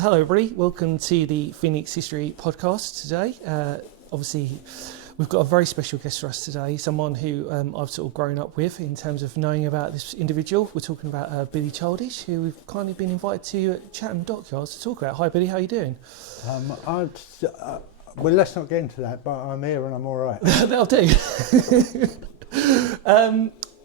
Hello everybody, welcome to the Phoenix History podcast today. Obviously we've got a very special guest for us today, someone who I've sort of grown up with in terms of knowing about this individual. We're talking about Billy Childish, who we've kindly been invited to Chatham Dockyards to talk about. Hi Billy, how are you doing? Well, let's not get into that, but I'm here and I'm all right. That'll do.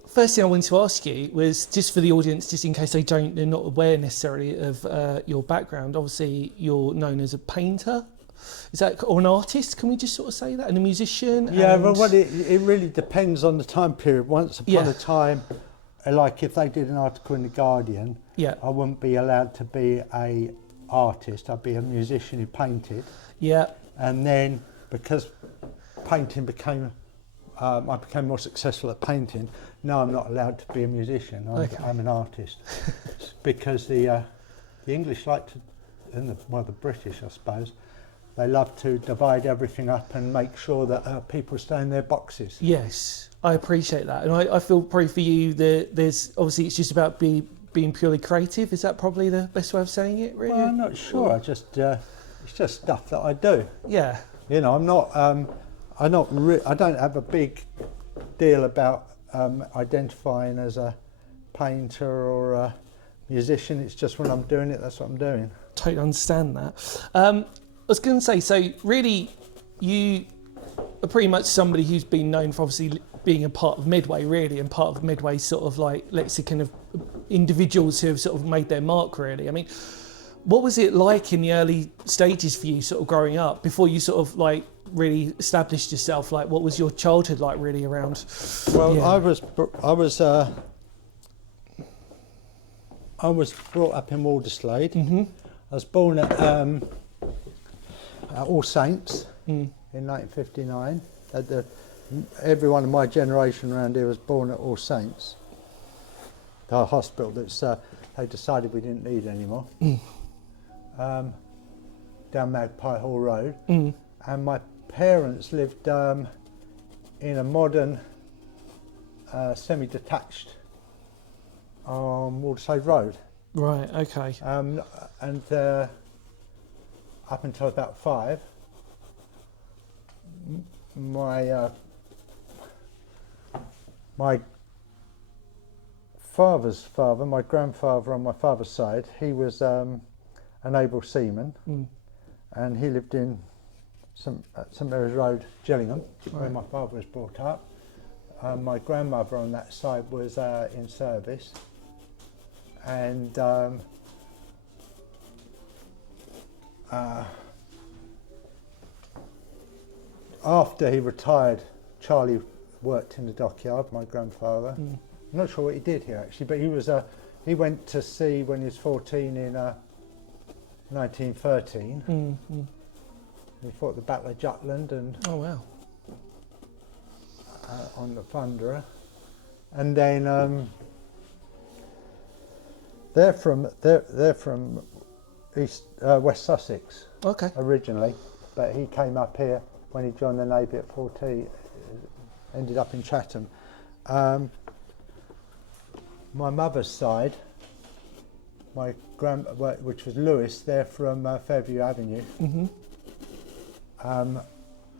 First thing I wanted to ask you was, just for the audience, just in case they're not aware necessarily of your background. Obviously, you're known as a painter, is that, or an artist? Can we just sort of say that, and a musician? Yeah, well, it really depends on the time period. Once upon a time, like if they did an article in the Guardian, I wouldn't be allowed to be a artist. I'd be a musician who painted. Yeah. And then because painting became, I became more successful at painting. Now I'm not allowed to be a musician. I'm an artist because the English like to, and the British, I suppose, they love to divide everything up and make sure that people stay in their boxes. Yes, I appreciate that, and I feel probably for you that there's obviously it's just about being purely creative. Is that probably the best way of saying it? Really? Well, I'm not sure. I just it's just stuff that I do. Yeah. You know, I don't have a big deal about identifying as a painter or a musician. It's just when I'm doing it, that's what I'm doing. Totally understand that. I was going to say, so really you are pretty much somebody who's been known for obviously being a part of Medway, really, and part of Medway's sort of like lexicon of individuals who have sort of made their mark, really. I mean, what was it like in the early stages for you sort of growing up before you sort of like really established yourself? Like, what was your childhood like really around? Well, I was brought up in Walderslade. Mm-hmm. I was born at All Saints in 1959. Everyone in my generation around here was born at All Saints, the hospital that's they decided we didn't need anymore. Down Magpie Hall Road. And my parents lived in a modern semi-detached on Walderslade Road. Right, okay. And up until about 5, my father's father, my grandfather on my father's side, he was an able seaman, and he lived in St Mary's Road, Gillingham, where my father was brought up. My grandmother on that side was in service, and after he retired, Charlie worked in the dockyard, my grandfather. I'm not sure what he did here actually, but he went to sea when he was 14 in 1913. He fought the Battle of Jutland and on the Thunderer, and then they're from West Sussex originally, but he came up here when he joined the Navy at 14. Ended up in Chatham. My mother's side, my which was Lewis, they're from Fairview Avenue.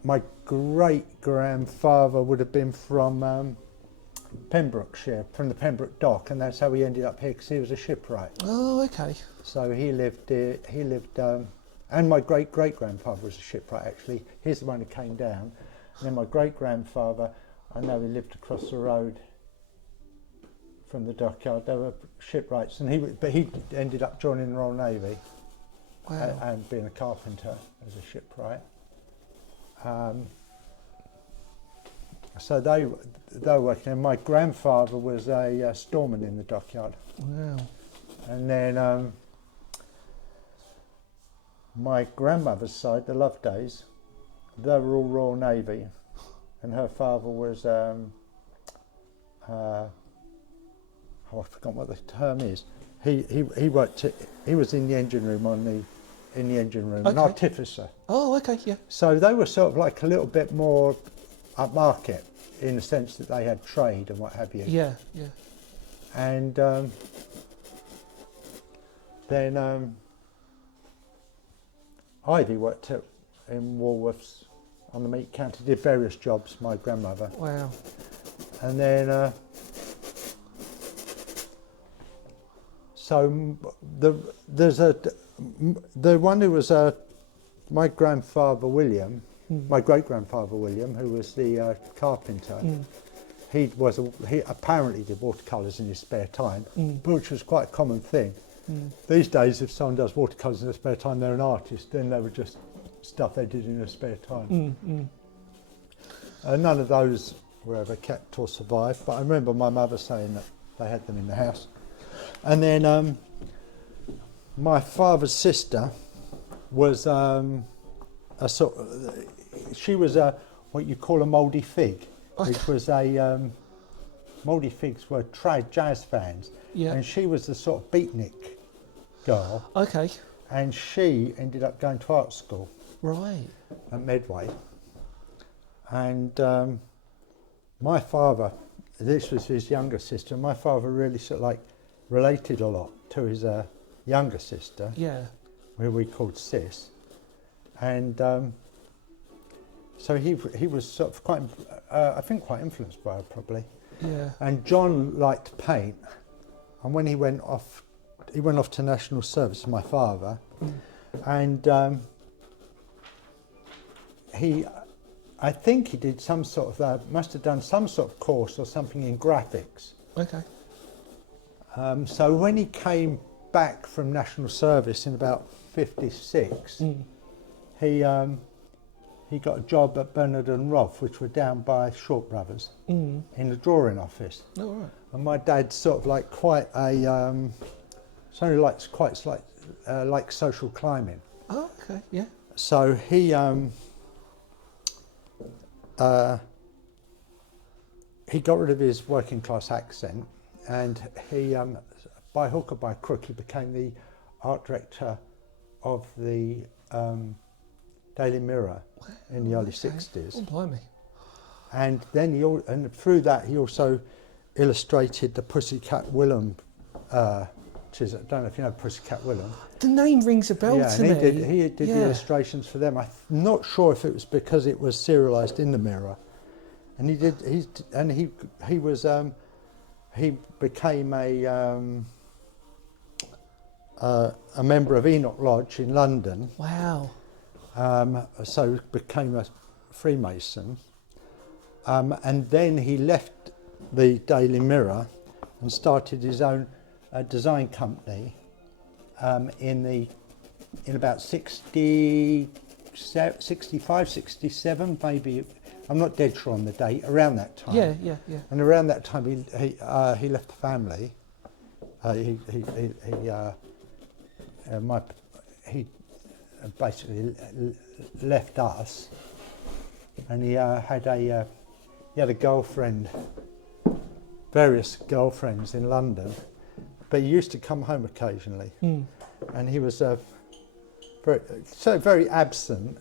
My great-grandfather would have been from Pembrokeshire, from the Pembroke Dock, and that's how he ended up here, because he was a shipwright. Oh, okay. So he lived here, and my great-great-grandfather was a shipwright actually. He's the one who came down. And then my great-grandfather, I know he lived across the road from the dockyard. They were shipwrights, and he ended up joining the Royal Navy. Wow. And being a carpenter as a shipwright. So they were working, and my grandfather was a storeman in the dockyard. Wow. And then my grandmother's side, the Lovedays, they were all Royal Navy, and her father was I've forgotten what the term is. He worked. He was in the engine room an artificer. Oh, okay, yeah. So they were sort of like a little bit more upmarket in the sense that they had trade and what have you. Yeah, yeah. And then Ivy worked in Woolworths on the meat counter, did various jobs, my grandmother. Wow. And then, so there's the one who was my grandfather William, my great-grandfather William, who was the carpenter. He apparently did watercolours in his spare time, which was quite a common thing. These days, if someone does watercolours in their spare time, they're an artist. Then they were just stuff they did in their spare time. None of those were ever kept or survived, but I remember my mother saying that they had them in the house. And then my father's sister was she was what you call a mouldy fig, which was mouldy figs were trad jazz fans, and she was the sort of beatnik girl. Okay. And she ended up going to art school. Right. At Medway. And my father, this was his younger sister, my father really sort of like related a lot to his younger sister, who we called Sis. And so he was sort of quite, I think quite influenced by her probably. Yeah. And John liked to paint, and when he went off to national service, my father, and I think he did some sort of, must have done some sort of course or something in graphics. Okay. So when he came back from national service in about 56, he got a job at Bernard and Rolfe, which were down by Short Brothers, in the drawing office. Oh, right. And my dad's sort of like quite a, something like quite like social climbing. Oh, okay, yeah. So he got rid of his working class accent, and he, by hook or by crook, he became the art director of the Daily Mirror in the early 60s. Oh, blimey. And then and through that he also illustrated the Pussycat Willem. Which is, I don't know if you know Pussycat Willem. The name rings a bell to me. He did the illustrations for them. I'm not sure if it was because it was serialised in the Mirror, and he became a member of Enoch Lodge in London. Wow. So became a Freemason, and then he left the Daily Mirror and started his own design company in about 65, 67, maybe. I'm not dead sure on the date. Around that time. Yeah. And around that time, he left the family. He basically left us, and he had a girlfriend, various girlfriends in London, but he used to come home occasionally, and he was very absent,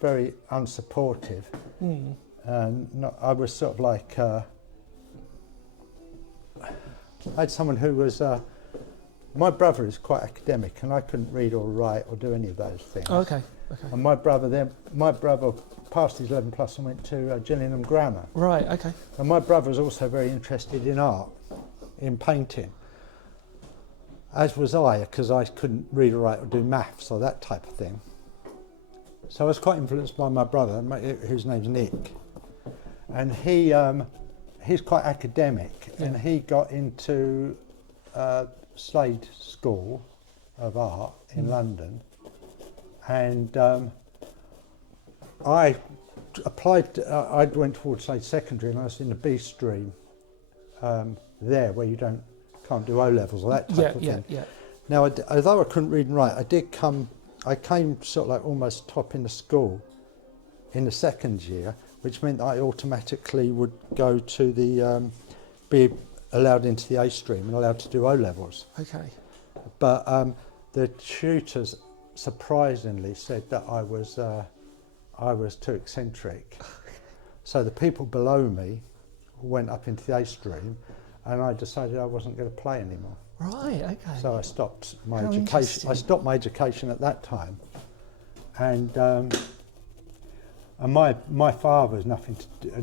very unsupportive, and I was sort of like I had someone who was. My brother is quite academic, and I couldn't read or write or do any of those things. Oh, okay. And my brother passed his 11 plus and went to Gillingham Grammar. Right. Okay. And my brother was also very interested in art, in painting, as was I, because I couldn't read or write or do maths or that type of thing. So I was quite influenced by my brother, whose name's Nick, and he's quite academic, and he got into Slade School of Art in London, and I applied. I went towards Slade Secondary, and I was in the B stream there, where you can't do O levels or that type of thing. Yeah. Now, although I couldn't read and write, I came sort of like almost top in the school in the second year, which meant that I automatically would go to the be allowed into the A stream and allowed to do O levels. Okay. But the tutors surprisingly said that I was too eccentric. So the people below me went up into the A stream, and I decided I wasn't going to play anymore. Right. Okay. So I stopped my How education. interesting. I stopped my education at that time, and my father was nothing to do, you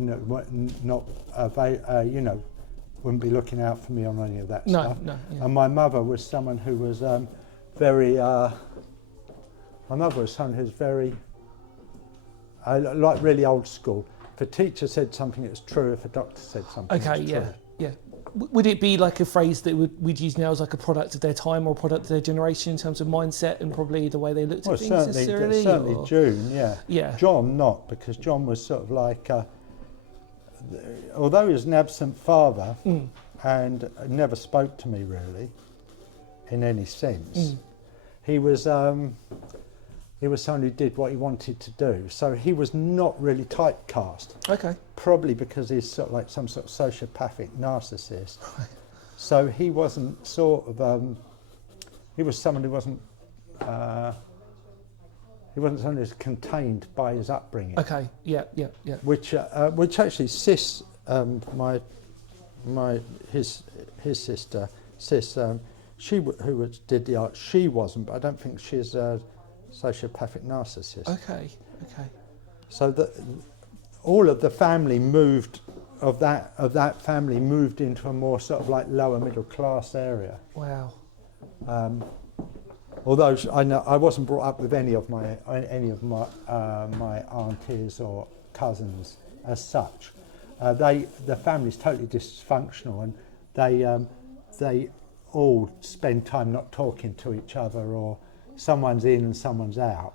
know, wouldn't be looking out for me on any of that stuff. No. Yeah. And my mother was someone who was very. My mother was someone who's very, like really old school. If a teacher said something, it was true. If a doctor said something, Okay. it was Yeah. true. Yeah. Would it be like a phrase that we'd use now as like a product of their time or a product of their generation in terms of mindset and probably the way they looked at things necessarily? Certainly June, yeah. Yeah. John not, because John was sort of like, although he was an absent father and never spoke to me really, in any sense, he was someone who did what he wanted to do. So he was not really typecast. Okay. Probably because he's sort of like some sort of sociopathic narcissist. So he wasn't sort of, he was someone who wasn't someone who was contained by his upbringing. Okay. Yeah. Which actually Sis, his sister, Sis, who did the art, she wasn't, but I don't think she's a sociopathic narcissist. Okay. So all of the family moved of that family moved into a more sort of like lower middle class area. Wow. Although I wasn't brought up with any of my my aunties or cousins as such. The family's totally dysfunctional, and they all spend time not talking to each other, or someone's in and someone's out.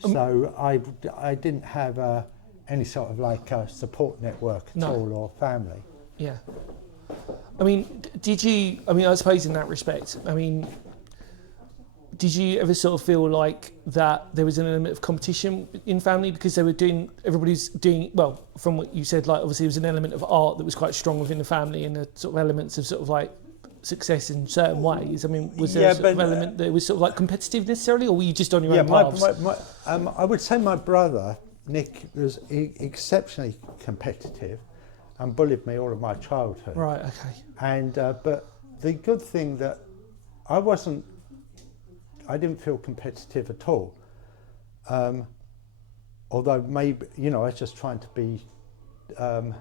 So I didn't have any sort of like a support network at all, or family. Yeah. I mean, I suppose in that respect, I mean, did you ever sort of feel like that there was an element of competition in family because everybody's doing, well, from what you said, like obviously there was an element of art that was quite strong within the family and the sort of elements of sort of like success in certain ways. I mean, was there a sort of element that was sort of like competitive necessarily, or were you just on your own paths? I would say my brother Nick was exceptionally competitive and bullied me all of my childhood. Right. Okay. And but the good thing that I didn't feel competitive at all. Although maybe, you know, I was just trying to be to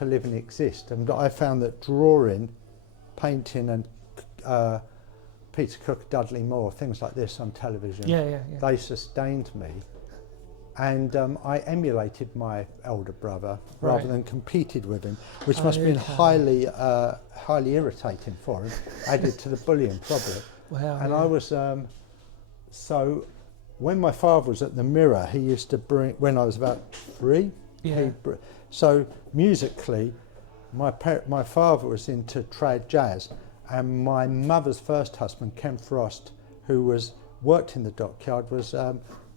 live and exist, and I found that drawing, painting, and Peter Cook, Dudley Moore, things like this on television, they sustained me. And I emulated my elder brother rather than competed with him, which must have been highly irritating for him, added to the bullying problem. Wow. And I was, so when my father was at the Mirror, he used to bring, when I was about 3, so musically, my father was into trad jazz, and my mother's first husband, Ken Frost, who worked in the Dockyard, was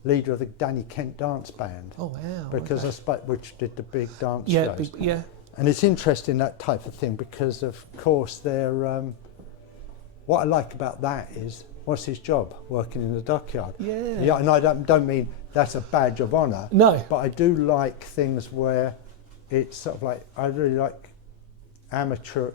leader of the Danny Kent dance band. Oh wow! Because which did the big dance shows. Yeah. And it's interesting, that type of thing, because of course they're. What I like about that is, what's his job? Working in the Dockyard. Yeah. And I don't mean that's a badge of honour. No. But I do like things where it's sort of like, I really like amateur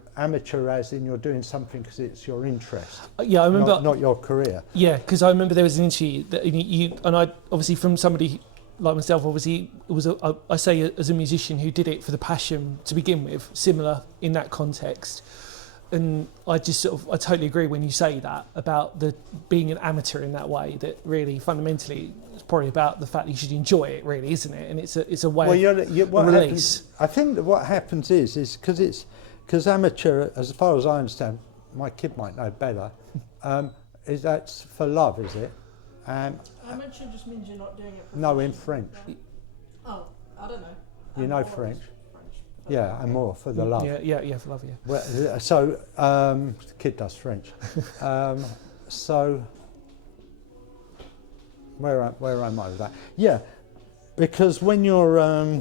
as in you're doing something because it's your interest. Yeah, I remember. Not your career. Yeah, because I remember there was an interview that you and I, obviously from somebody like myself, obviously it was I say as a musician who did it for the passion to begin with, similar in that context. And I just I totally agree when you say that about being an amateur in that way, that really fundamentally it's probably about the fact that you should enjoy it, really, isn't it? And it's a way of release. I think that what happens is because amateur, as far as I understand, my kid might know better, is that's for love, is it? Amateur just means you're not doing it for No, in French. Oh, I don't know. You know French? Yeah, and more for the love. Yeah, for love, yeah. Well, so, the kid does French. So, where am I with that? Yeah, because when you're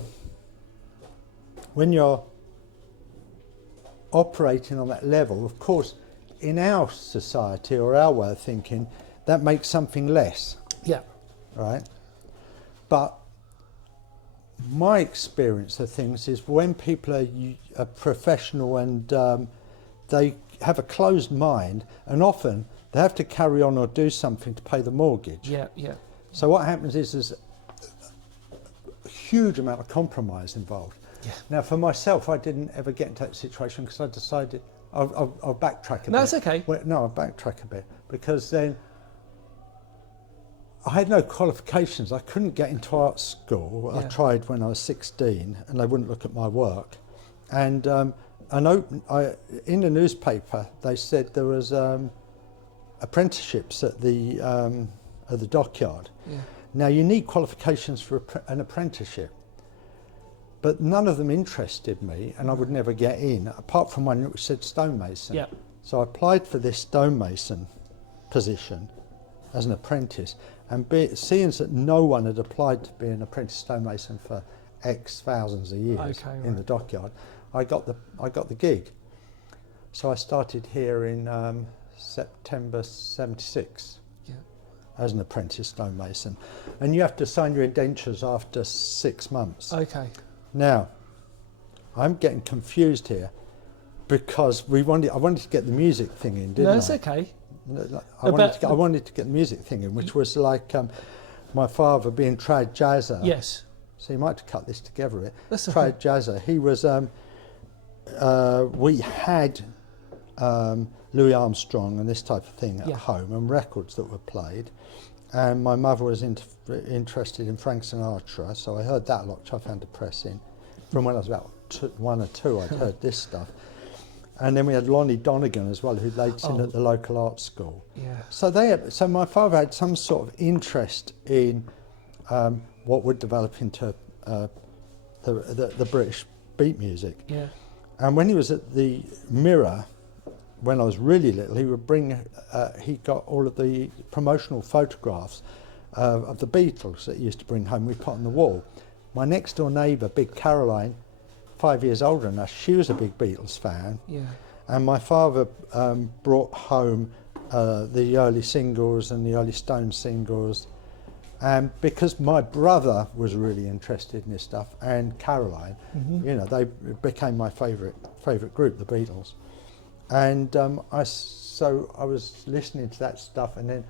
operating on that level, of course, in our society or our way of thinking, that makes something less. Yeah. Right? But my experience of things is when people are professional and they have a closed mind, and often they have to carry on or do something to pay the mortgage. Yeah, yeah. So what happens is there's a huge amount of compromise involved. Yeah. Now, for myself, I didn't ever get into that situation because I decided I'll backtrack a bit. No, that's okay. Well, no, I'll backtrack a bit because then I had no qualifications. I couldn't get into art school. Yeah. I tried when I was 16 and they wouldn't look at my work. And in the newspaper, they said there was apprenticeships at the Dockyard. Yeah. Now, you need qualifications for an apprenticeship, but none of them interested me, and I would never get in, apart from one which said stonemason. Yeah. So I applied for this stonemason position as an apprentice, and seeing that no one had applied to be an apprentice stonemason for X thousands of years in the Dockyard, I got the gig. So I started here in September '76. As an apprentice stonemason, and you have to sign your indentures after 6 months. Okay. Now, I'm getting confused here because I wanted to get the music thing in, didn't I? No, it's okay. I wanted to get the music thing in, which was like my father being trad jazzer. Yes. So you might have to cut this together a bit. That's Trad okay. jazzer. He was. We had Louis Armstrong and this type of thing at home, and records that were played. And my mother was interested in Frank Sinatra, so I heard that a lot, which I found depressing. From when I was about 1 or 2, I'd heard this stuff. And then we had Lonnie Donegan as well, who they'd seen at the local art school. Yeah. So my father had some sort of interest in what would develop into the British beat music. Yeah. And when he was at the Mirror, when I was really little, he would bring, he got all of the promotional photographs of the Beatles that he used to bring home, we put on the wall. My next door neighbour, Big Caroline, 5 years older than us, she was a big Beatles fan. Yeah. And my father brought home the early singles and the early Stones singles. And because my brother was really interested in this stuff, and Caroline, you know, they became my favourite group, the Beatles. And I was listening to that stuff, and then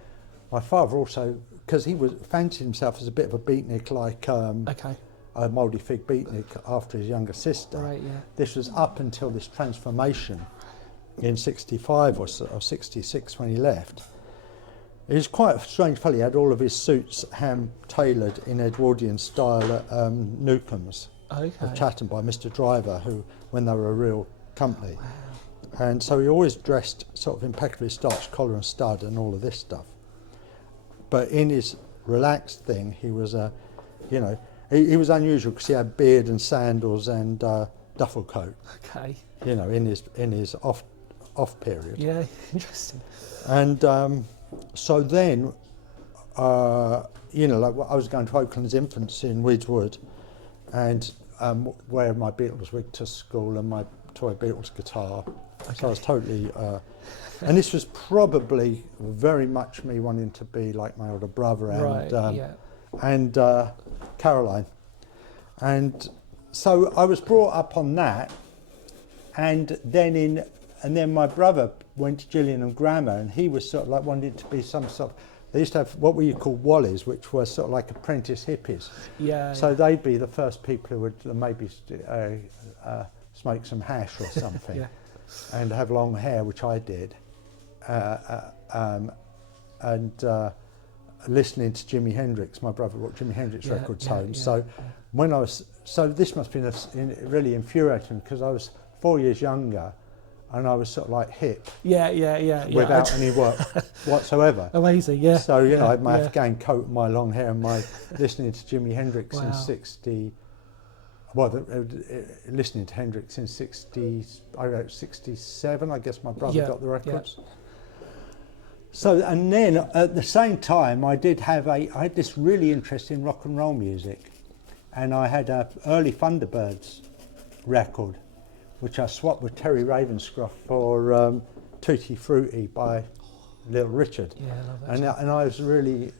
my father also, because he fancied himself as a bit of a beatnik, like a Mouldy Fig beatnik after his younger sister. Right, yeah. This was up until this transformation in '65 or 66 when he left. He was quite a strange fellow. He had all of his suits hand-tailored in Edwardian style at Newcomb's of Chatham by Mr. Driver, who, when they were a real company. Wow. And so he always dressed sort of impeccably starched collar and stud and all of this stuff. But in his relaxed thing, he was, you know, he was unusual because he had beard and sandals and duffel coat. Okay. You know, in his off period. Yeah, interesting. And so then, you know, like I was going to Oakland's Infants in Wedgwood, and where my Beatles wig to school and my toy Beatles guitar. Okay. So I was totally, and this was probably very much me wanting to be like my older brother and Caroline. And so I was brought up on that, and then my brother went to Gillingham Grammar, and he was sort of like wanted to be some sort of, they used to have what we call wallies, which were sort of like apprentice hippies. Yeah. So they'd be the first people who would maybe smoke some hash or something, and have long hair, which I did, and listening to Jimi Hendrix. My brother brought Jimi Hendrix records home. So when I was, so this must have been really infuriating because I was 4 years younger, and I was sort of like hip. Without any work whatsoever. Amazing, yeah. So, you know, I had my Afghan coat and my long hair and my listening to Jimi Hendrix in 60, listening to Hendrix in 67, I guess my brother got the records. Yeah. So, and then at the same time, I had this really interesting rock and roll music, and I had an early Thunderbirds record, which I swapped with Terry Ravenscroft for Tutti Frutti by Little Richard. Yeah, I love that. And I was really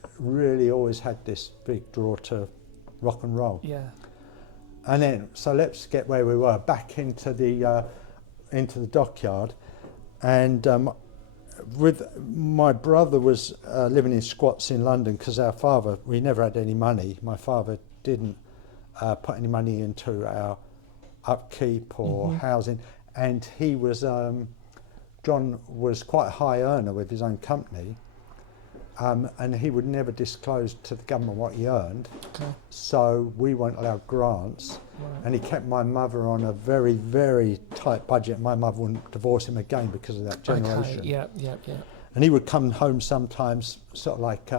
always had this big draw to rock and roll. Yeah. And then, so let's get where we were, back into the Dockyard. And with my brother was living in squats in London because our father, we never had any money. My father didn't put any money into our upkeep or housing, and he was John was quite a high earner with his own company, and he would never disclose to the government what he earned. Okay. So we weren't allowed grants, and he kept my mother on a very, very tight budget. My mother wouldn't divorce him again because of that generation. Okay. Yeah. And he would come home sometimes, sort of like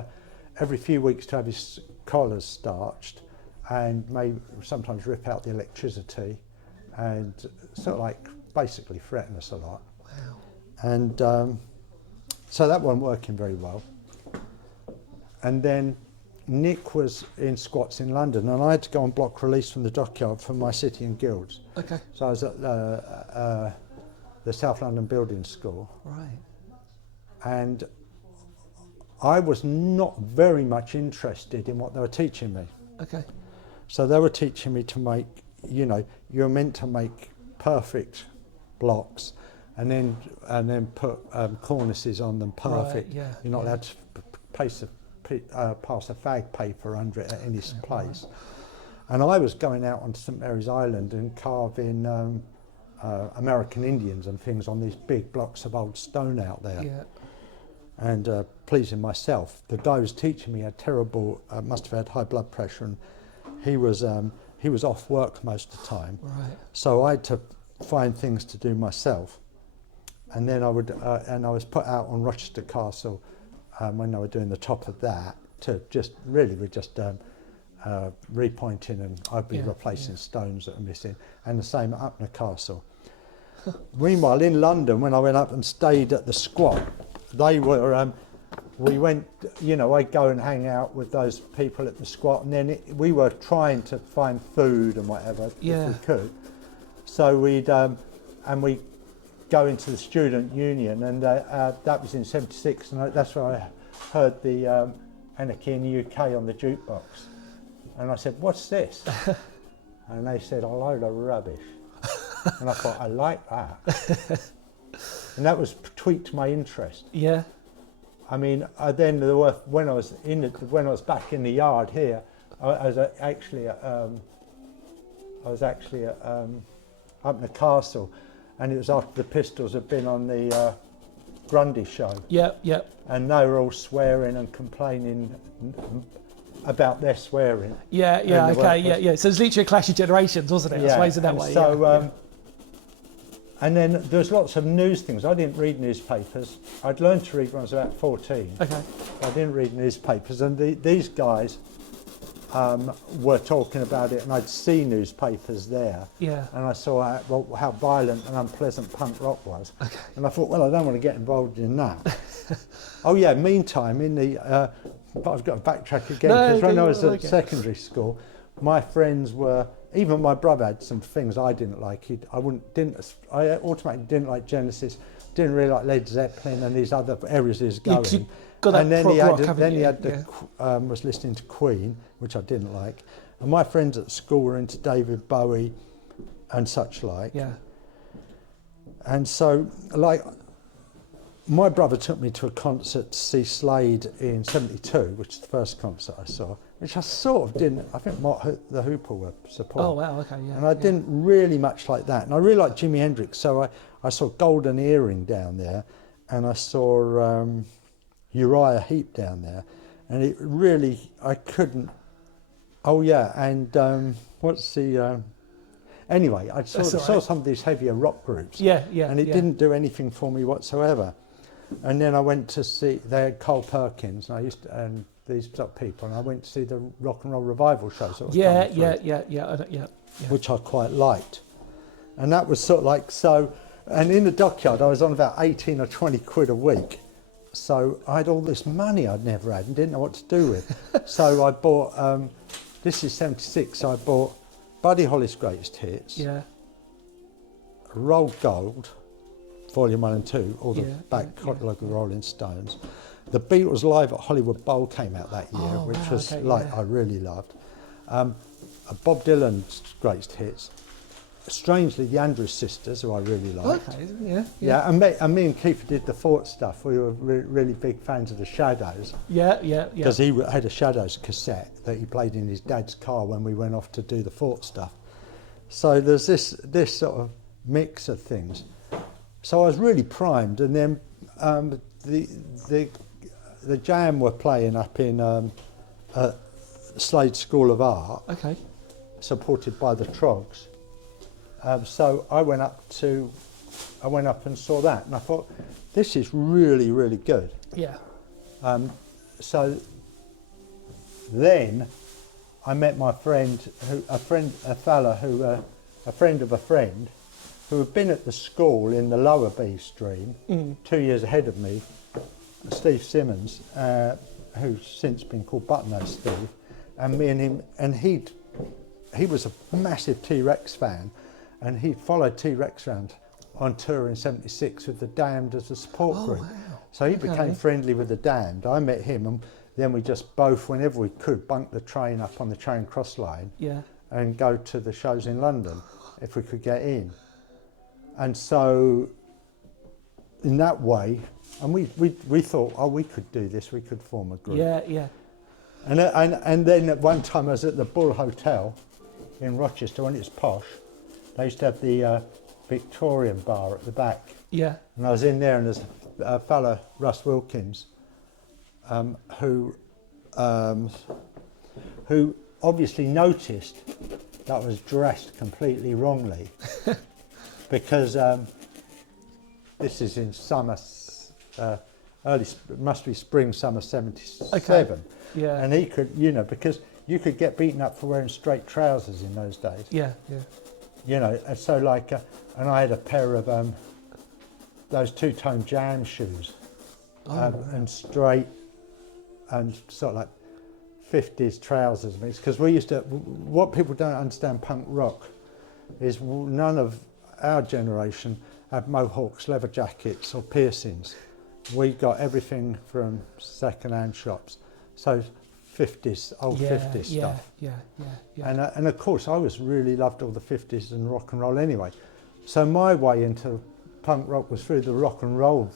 every few weeks to have his collars starched, and maybe sometimes rip out the electricity, and sort of like basically threaten us a lot. Wow. And so that wasn't working very well. And then Nick was in squats in London, and I had to go on block release from the Dockyard for my City and Guilds. Okay. So I was at the South London Building School. Right. And I was not very much interested in what they were teaching me. Okay. So they were teaching me to make, you know, you're meant to make perfect blocks, and then put cornices on them perfect. Right, yeah, You're not yeah. allowed to pass a fag paper under it at any place. And I was going out onto St Mary's Island and carving American Indians and things on these big blocks of old stone out there. Yeah. And pleasing myself. The guy who was teaching me had terrible, must have had high blood pressure, and he was off work most of the time. Right. So I had to find things to do myself. And then I was put out on Rochester Castle when they were doing the top of that to just repointing, and I'd be replacing stones that are missing, and the same at Upnor Castle. Meanwhile, in London, when I went up and stayed at the squat, they were, we went, you know, I'd go and hang out with those people at the squat, and then we were trying to find food and whatever if we could. So we'd go into the student union, and that was in '76, and that's where I heard the Anarchy in the UK on the jukebox. And I said, "What's this?" And they said, "A load of rubbish." And I thought, I like that. And that was tweaked my interest. Yeah. I mean, then there were, when I was back in the yard here, I was actually at Upnor Castle, and it was after the Pistols had been on the Grundy show. Yeah. And they were all swearing and complaining about their swearing. Yeah. Okay. So it's literally a clash of generations, wasn't it? I suppose in that way. So, and then there's lots of news things. I didn't read newspapers. I'd learned to read when I was about 14. Okay. I didn't read newspapers, and these guys were talking about it, and I'd see newspapers there. Yeah. And I saw how violent and unpleasant punk rock was. Okay. And I thought, well, I don't want to get involved in that. Oh yeah, meantime, but I've got to backtrack again, because when I was at secondary school, my friends were, even my brother had some things I didn't like. I automatically didn't like Genesis, didn't really like Led Zeppelin and these other areas he was going. And then he was listening to Queen, which I didn't like. And my friends at school were into David Bowie and such like. Yeah. And so, like, my brother took me to a concert to see Slade in '72, which is the first concert I saw, which I sort of didn't. I think Mark the Hooper were supporting. Oh wow, okay, yeah. And I didn't really much like that. And I really liked Jimi Hendrix, so I saw Golden Earring down there, and I saw Uriah Heep down there, and it really, I couldn't. Oh yeah, and what's the? Anyway, I saw some of these heavier rock groups. Yeah. And it didn't do anything for me whatsoever. And then I went to see, they had Cole Perkins, and these sort of people, and I went to see the Rock and Roll Revival shows. Yeah. Which I quite liked. And that was sort of like, so, and in the Dockyard, I was on about 18 or 20 quid a week. So I had all this money I'd never had and didn't know what to do with. So I bought, this is '76, so I bought Buddy Holly's Greatest Hits, Rolled Gold, Volume 1 and 2, all the back catalogue of Rolling Stones. The Beatles Live at Hollywood Bowl came out that year, which was I really loved. Bob Dylan's Greatest Hits, strangely, the Andrews sisters, who I really liked. Okay, yeah. Yeah, and me and Keith did the Fort stuff. We were really big fans of the Shadows. Yeah. Because he had a Shadows cassette that he played in his dad's car when we went off to do the Fort stuff. So there's this sort of mix of things. So I was really primed, and then the Jam were playing up in Slade School of Art. Okay. Supported by the Trogs. So I went up and saw that, and I thought, this is really, really good. Yeah. So then I met my friend, a friend of a friend, who had been at the school in the lower B stream, 2 years ahead of me, Steve Simmons, who's since been called Buttonose Steve, and me and him, and he was a massive T-Rex fan, and he followed T-Rex around on tour in '76 with the Damned as a support group. Wow. So he became friendly with the Damned. I met him, and then we just both, whenever we could, bunk the train up on the Charing Cross line and go to the shows in London if we could get in. And so in that way, and we thought, oh, we could do this, we could form a group. Yeah. And then at one time I was at the Bull Hotel in Rochester, when it was posh. They used to have the Victorian bar at the back. Yeah. And I was in there, and there's a fella, Russ Wilkins, who obviously noticed that I was dressed completely wrongly, because this is in summer, must be spring, summer '77. Okay. Yeah. And he could, because you could get beaten up for wearing straight trousers in those days. Yeah. And so and I had a pair of those two-tone Jam shoes, and straight, and sort of like 50s trousers. Because we used to, what people don't understand punk rock is none of our generation had mohawks, leather jackets or piercings. We got everything from second-hand shops. So 50s, old 50s stuff. Yeah. And of course, I really loved all the 50s and rock and roll anyway. So my way into punk rock was through the rock and roll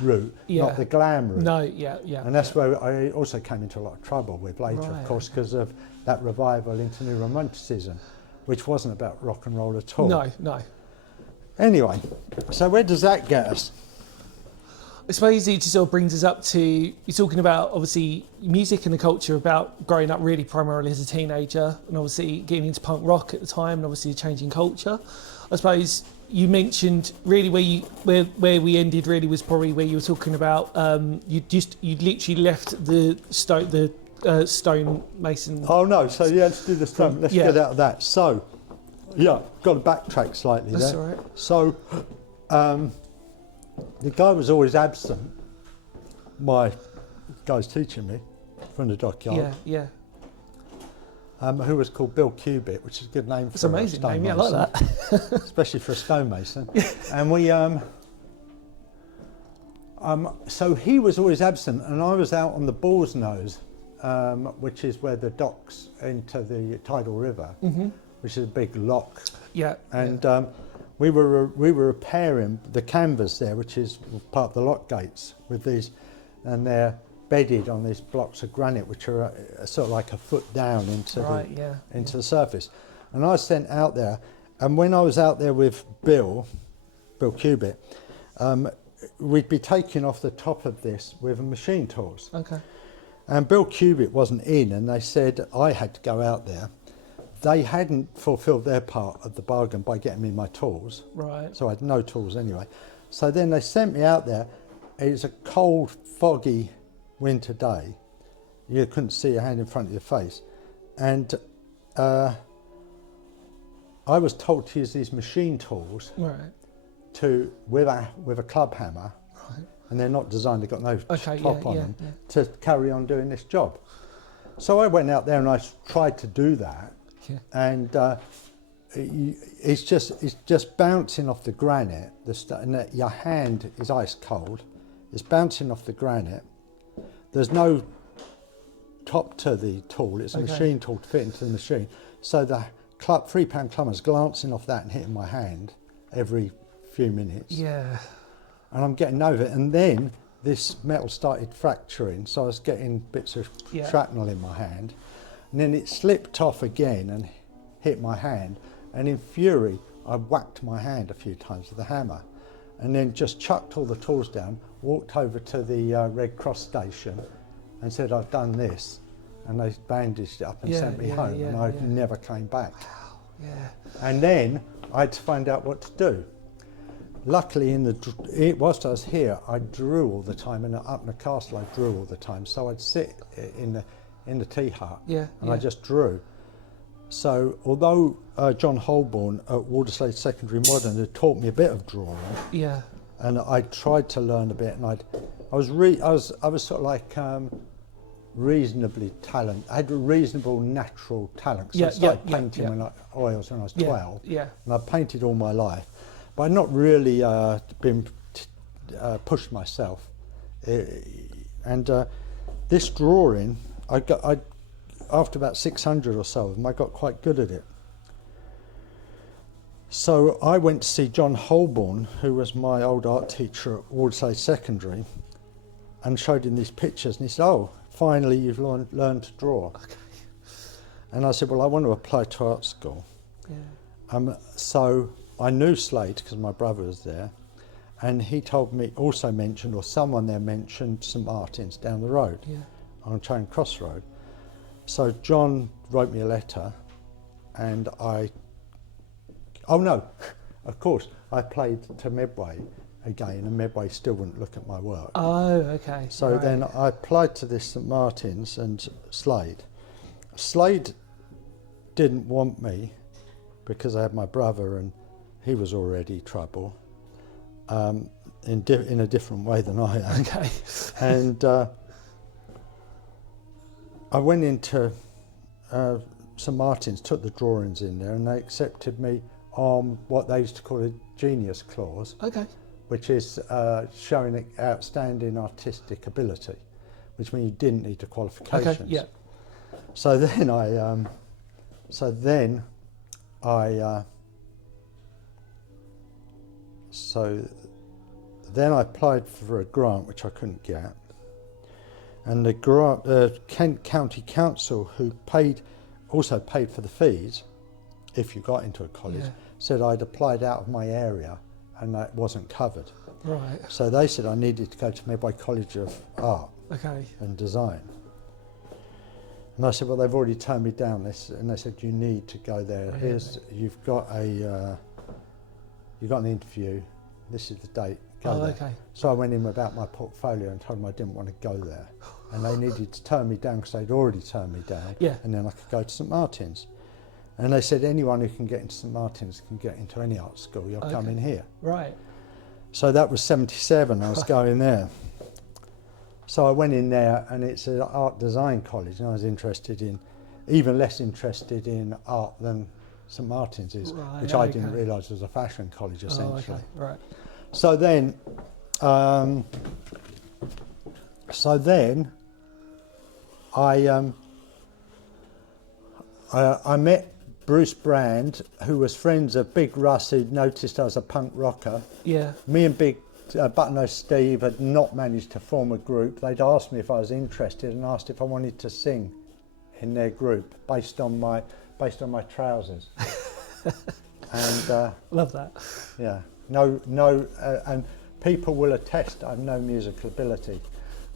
route, not the glam route. No, yeah. And that's where I also came into a lot of trouble with later, of course, because of that revival into New Romanticism, which wasn't about rock and roll at all. No. Anyway, so where does that get us? I suppose it just sort of brings us up to, you're talking about obviously music and the culture, about growing up really primarily as a teenager, and obviously getting into punk rock at the time, and obviously changing culture. I suppose you mentioned really where we ended really was probably where you were talking about you literally left the stonemason. Oh no, so let's do the stone. Let's get out of that. So got to backtrack slightly. That's there. all right. So the guy was always absent. My guy's teaching me from the Dockyard. Yeah. Who was called Bill Cubitt, which is a good name for It's an amazing name, I like that. Especially for a stonemason. And we, so he was always absent, and I was out on the Boar's Nose, which is where the docks into the tidal river, which is a big lock. Yeah. And we were repairing the canvas there, which is part of the lock gates, with these, and they're bedded on these blocks of granite, which are sort of like a foot down into the surface. And I was sent out there, and when I was out there with Bill Cubitt, we'd be taking off the top of this with machine tools. Okay. And Bill Cubitt wasn't in, and they said I had to go out there. They hadn't fulfilled their part of the bargain by getting me my tools. Right. So I had no tools anyway. So then they sent me out there. It was a cold, foggy winter day. You couldn't see your hand in front of your face. And I was told to use these machine tools with a club hammer. Right. And they're not designed, they've got no top on them, yeah. to carry on doing this job. So I went out there and I tried to do that. Yeah. And it's just bouncing off the granite, and your hand is ice cold. It's bouncing off the granite. There's no top to the tool. It's a machine tool to fit into the machine. So the £3 plumbers glancing off that and hitting my hand every few minutes. Yeah. And I'm getting over it. And then this metal started fracturing, so I was getting bits of shrapnel in my hand. And then it slipped off again and hit my hand. And in fury, I whacked my hand a few times with a hammer. And then just chucked all the tools down, walked over to the Red Cross station and said, I've done this. And they bandaged it up and sent me home, and I never came back. Wow. Yeah. And then I had to find out what to do. Luckily, whilst I was here, I drew all the time, and up in the castle I drew all the time. So I'd sit in the tea hut, and I just drew. So although John Holborn at Walderslade Secondary Modern had taught me a bit of drawing, and I tried to learn a bit, and I was sort of like reasonably talented. I had a reasonable natural talent. So I started painting oils when I was 12, and I painted all my life, but I'd not really been pushed myself. And this drawing, after about 600 or so of them, I got quite good at it. So I went to see John Holborn, who was my old art teacher at Walderslade Secondary, and showed him these pictures, and he said, oh, finally you've learned to draw. Okay. And I said, well, I want to apply to art school. Yeah. So I knew Slade because my brother was there, and he told me, someone there mentioned St Martin's down the road on Charing Cross Road. So John wrote me a letter, and of course, I applied to Medway again, and Medway still wouldn't look at my work. Oh, okay. So then I applied to this St Martin's and Slade. Slade didn't want me because I had my brother and he was already trouble, in a different way than I am. Okay. And I went into St Martin's, took the drawings in there, and they accepted me on what they used to call a genius clause. Okay. Which is showing outstanding artistic ability, which means you didn't need the qualifications. Okay, yeah. So then I applied for a grant which I couldn't get, and the grant, Kent County Council, who also paid for the fees if you got into a college, said I'd applied out of my area and that wasn't covered. Right. So they said I needed to go to Medway College of Art and Design. And I said, well, they've already turned me down this, and they said, you need to go there. You've got an interview. This is the date. Go there. Okay. So I went in without my portfolio and told them I didn't want to go there, and they needed to turn me down because they'd already turned me down. Yeah. And then I could go to St Martin's. And they said, anyone who can get into St Martin's can get into any art school, you're coming here. Right. So that was 77, I was going there. So I went in there, and it's an art design college, and I was even less interested in art than St Martin's is, which I didn't realise was a fashion college, essentially. Oh, okay. Right. So then I met Bruce Brand, who was friends of Big Russ, who'd noticed I was a punk rocker. Yeah. Me and Big Button-Nose Steve had not managed to form a group. They'd asked me if I was interested and asked if I wanted to sing in their group based on my trousers. And love that. Yeah. And people will attest I have no musical ability.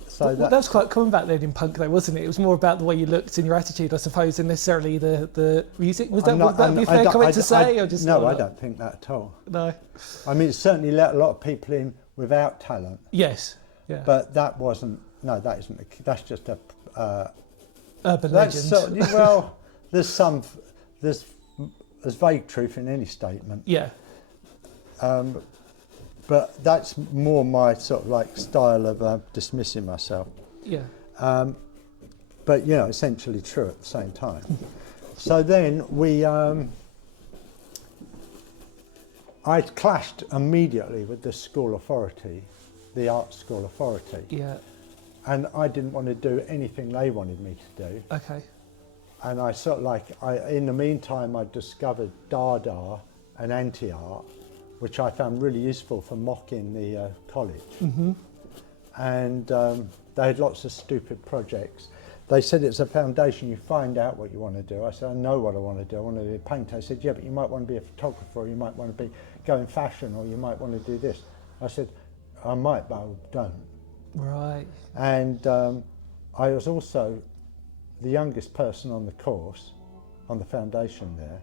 So that was quite common back then in punk, though, wasn't it? It was more about the way you looked and your attitude, I suppose, than necessarily the music. Would that be a fair comment to say? Or just no, I don't think that at all. No. I mean, it certainly let a lot of people in without talent. Yes. Yeah. But that wasn't. No, that isn't. That's just a urban legend. Well, there's vague truth in any statement. Yeah. But that's more my sort of like style of dismissing myself. Yeah. But essentially true at the same time. So then I clashed immediately with the school authority, the art school authority. Yeah. And I didn't want to do anything they wanted me to do. Okay. and I sort of like, in the meantime, I discovered Dada and anti-art, which I found really useful for mocking the college. Mm-hmm. And they had lots of stupid projects. They said it's a foundation, you find out what you want to do. I said, I know what I want to do, I want to be a painter. They said, yeah, but you might want to be a photographer, or you might want to go in fashion, or you might want to do this. I said, I might, but I don't. Right. And I was also the youngest person on the course, on the foundation there.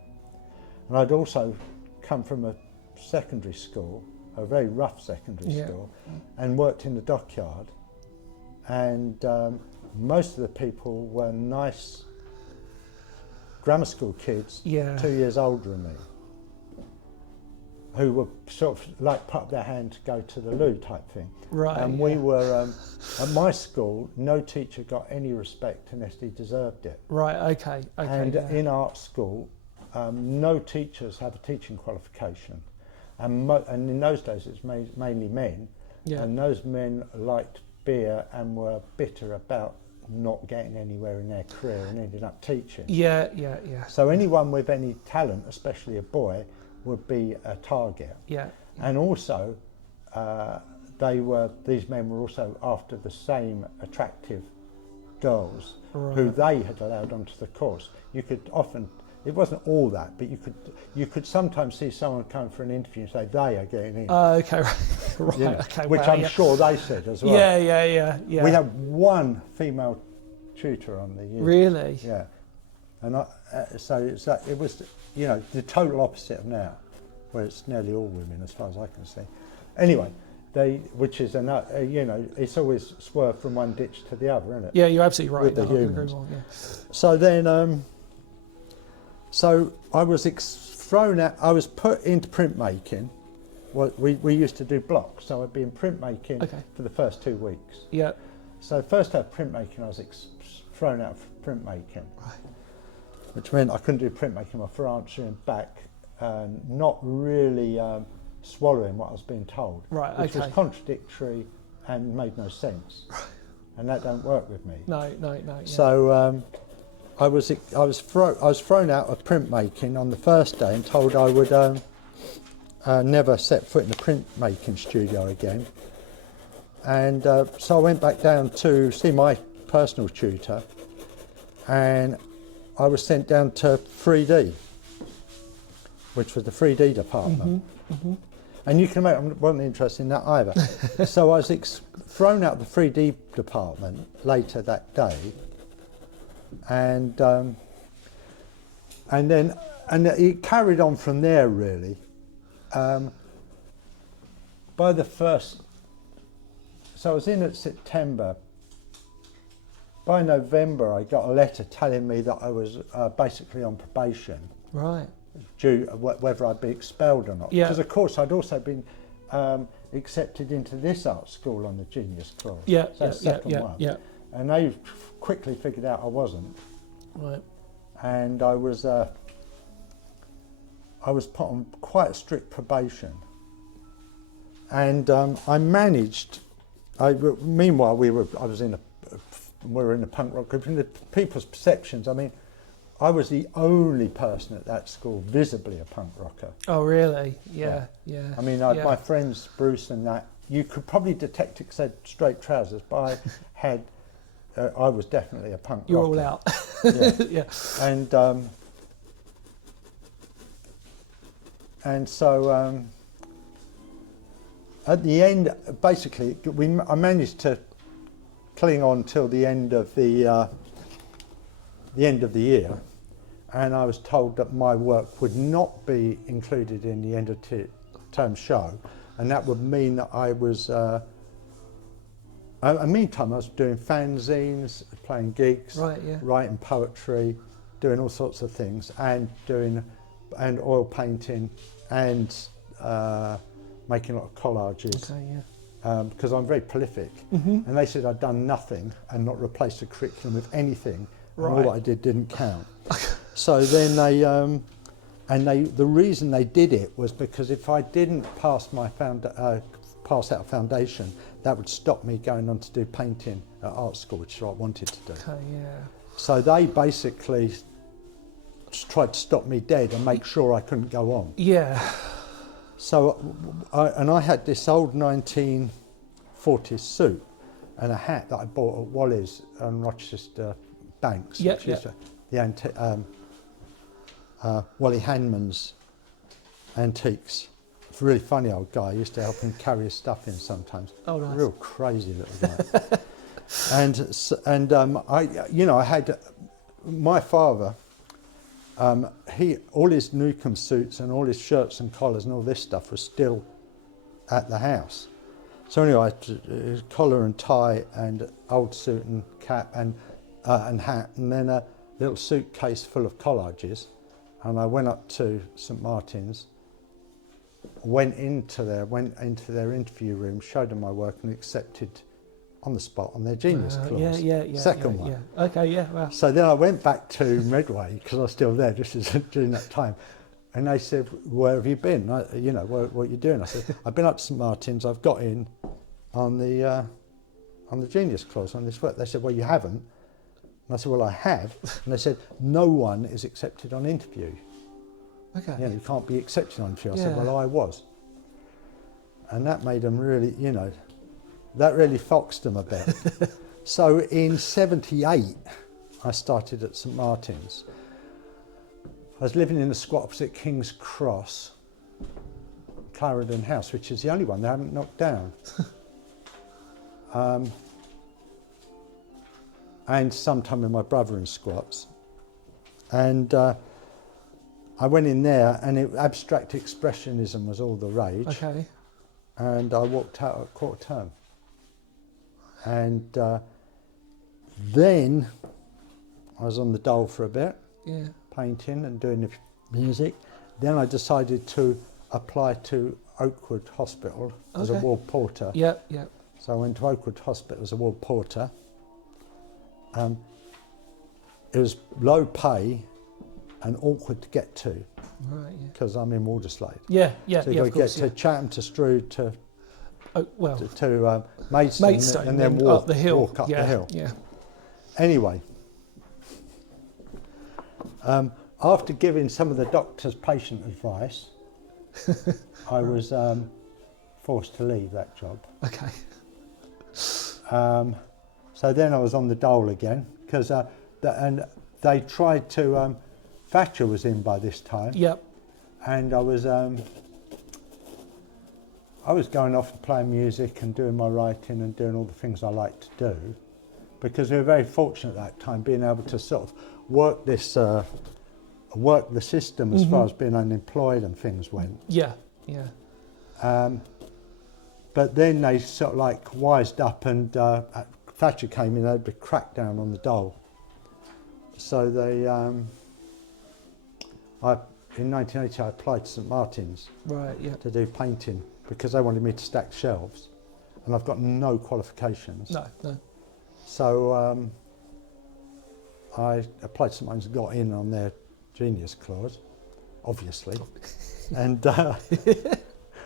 And I'd also come from a secondary school, a very rough secondary school, and worked in the Dockyard. And most of the people were nice grammar school kids, 2 years older than me, who were sort of like put up their hand to go to the loo type thing. Right. And we were, at my school, no teacher got any respect unless he deserved it. Right, okay. And in art school, no teachers have a teaching qualification. And in those days, it's mainly men. Yeah. And those men liked beer and were bitter about not getting anywhere in their career and ended up teaching. Yeah. So anyone with any talent, especially a boy, would be a target. Yeah. And also, these men were also after the same attractive girls who they had allowed onto the course. You could often, it wasn't all that, but you could sometimes see someone come for an interview and say they are getting in. Okay, right. You know, Okay. which I'm sure they said as well. Yeah. We had one female tutor on the unit. Really? Yeah. And it was, you know, the total opposite of now, where it's nearly all women as far as I can see. Anyway, which is another, you know, it's always swerved from one ditch to the other, isn't it? Yeah, you're absolutely right. With the I agree humans. more, yeah. So then, so I was thrown out. I was put into printmaking. Well, we used to do blocks, so I'd be in printmaking for the first 2 weeks. Yeah. So first day of printmaking, I was thrown out for printmaking, which meant I couldn't do printmaking for answering back, not really swallowing what I was being told, which was contradictory and made no sense, and that don't work with me. No. Yeah. So I was thrown out of printmaking on the first day and told I would never set foot in a printmaking studio again. And so I went back down to see my personal tutor, and I was sent down to 3D, which was the 3D department. Mm-hmm. And you can imagine, I wasn't interested in that either. So I was thrown out of the 3D department later that day, and it carried on from there really. By the first, so I was in at September. By November, I got a letter telling me that I was basically on probation. Right. Due whether I'd be expelled or not. Yeah. Because of course I'd also been accepted into this art school on the Genius clause. Yeah. So second one. Yeah. And they quickly figured out I wasn't. Right. And I was put on quite strict probation. And I managed. Meanwhile, we were in a punk rock group. In the people's perceptions, I mean, I was the only person at that school visibly a punk rocker. Oh, really? Yeah. I mean, my friends, Bruce and that, you could probably detect it 'cause they had straight trousers, but I was definitely a punk rocker. You're all out. Yeah. And so at the end, basically, I managed to cling on till the end of the year, and I was told that my work would not be included in the end of term show, and that would mean that I was. In the meantime, I was doing fanzines, playing gigs, writing poetry, doing all sorts of things, and oil painting, and making a lot of collages. Because I'm very prolific, and they said I'd done nothing and not replaced the curriculum with anything, and all that I did didn't count. So then the reason they did it was because if I didn't pass pass out a foundation, that would stop me going on to do painting at art school, which is what I wanted to do. Okay, yeah. So they basically tried to stop me dead and make sure I couldn't go on. Yeah. So, I had this old 1940s suit and a hat that I bought at Wally's on Rochester Banks, which is the Wally Hanman's Antiques. It's a really funny old guy. I used to help him carry his stuff in sometimes. Oh, nice. Real crazy little guy. I had my father. All his Newcomb suits and all his shirts and collars and all this stuff was still at the house. So anyway, his collar and tie and old suit and cap and hat, and then a little suitcase full of collages. And I went up to St Martin's, went into their interview room, showed them my work, and accepted on the spot on their Genius clause. Second one. Yeah. Okay, yeah. Wow. So then I went back to Medway because I was still there just during that time, and they said, "Where have you been? What are you doing?" I said, "I've been up to St Martin's. I've got in on the Genius clause on this work." They said, "Well, you haven't." And I said, "Well, I have." And they said, "No one is accepted on interview. Okay. You can't be accepted on interview." I said, "Well, I was," and that made them really, that really foxed them a bit. So in '78, I started at St Martin's. I was living in a squat opposite King's Cross, Clarendon House, which is the only one they haven't knocked down. And sometime with my brother in squats. And I went in there, and abstract expressionism was all the rage. Okay. And I walked out at quarter term. And then I was on the dole for a bit, painting and doing the music. Then I decided to apply to Oakwood Hospital as a ward porter. Yeah. So I went to Oakwood Hospital as a ward porter. It was low pay and awkward to get to, right? Because I'm in Walderslade. Yeah. So you got to get to Chatham, to Strood, to Maidstone, and then walk up the hill. Yeah. Anyway, after giving some of the doctor's patient advice, I was forced to leave that job. Okay. So then I was on the dole again, because and they tried to. Thatcher was in by this time. Yep. And I was going off and playing music and doing my writing and doing all the things I like to do, because we were very fortunate at that time, being able to sort of work the system as far as being unemployed and things went. Yeah. But then they sort of like wised up, and Thatcher came in. They'd be cracked down on the dole. So they, in 1980, I applied to St Martin's to do painting, because they wanted me to stack shelves, and I've got no qualifications. No. So I applied to St Martin's and got in on their Genius clause, obviously. And I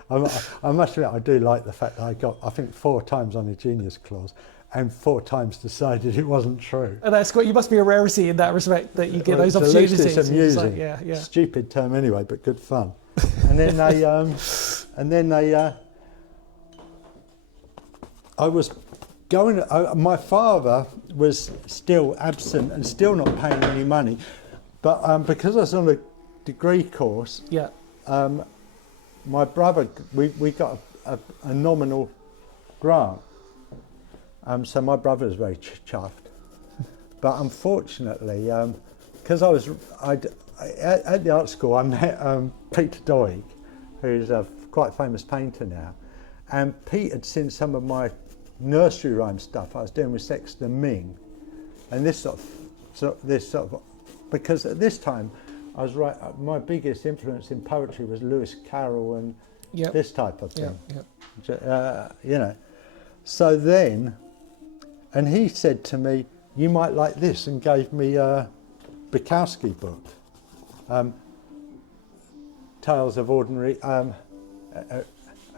must admit, I do like the fact that I got, I think, 4 times on the Genius clause, and 4 times decided it wasn't true. And that's great. You must be a rarity in that respect, that you get those opportunities. At least it's amusing. It's like, Stupid term anyway, but good fun. And then I was going. My father was still absent and still not paying any money, but because I was on a degree course, my brother, we got a nominal grant. So my brother was very chuffed, but unfortunately, because at the art school, I met Peter Doig, who's a quite famous painter now, and Pete had seen some of my nursery rhyme stuff I was doing with Sexton Ming, and this sort of, because at this time, I was my biggest influence in poetry was Lewis Carroll and this type of thing. So then. And he said to me, "You might like this," and gave me a Bukowski book, Tales of Ordinary,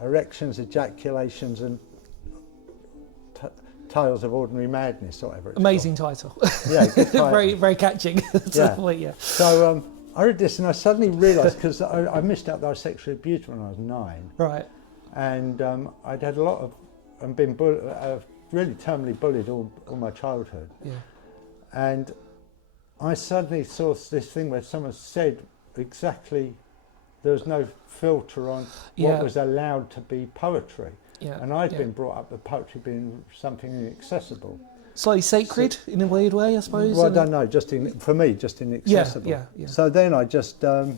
Erections, Ejaculations, and Tales of Ordinary Madness, or whatever it's Amazing called. title. Yeah, good title. Very, very catching. So I read this and I suddenly realised, because I missed out that I was sexually abused when I was 9. Right. And I'd had a lot of, and been really terminally bullied all my childhood. Yeah. And I suddenly saw this thing where someone said exactly, there was no filter on what was allowed to be poetry. Yeah. And I'd been brought up with poetry being something inaccessible. Slightly sacred in a weird way, I suppose. Well, I don't know, for me, just inaccessible. Yeah. So then I just, I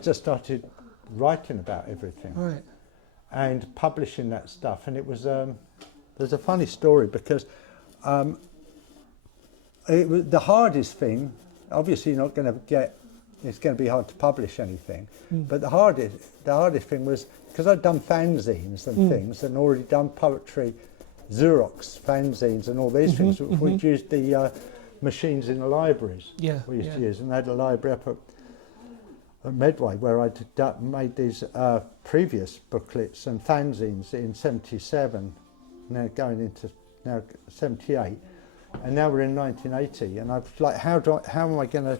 just started writing about everything. Right. And publishing that stuff. And it was, there's a funny story because it was the hardest thing, obviously you're not going to get, it's going to be hard to publish anything, but the hardest thing was, because I'd done fanzines and things and already done poetry, Xerox fanzines and all these things, we'd used the machines in the libraries we used to use, and they had a library up at Medway where I'd made these previous booklets and fanzines in 77, now going into now 78, and now we're in 1980, and I was like, how am I going to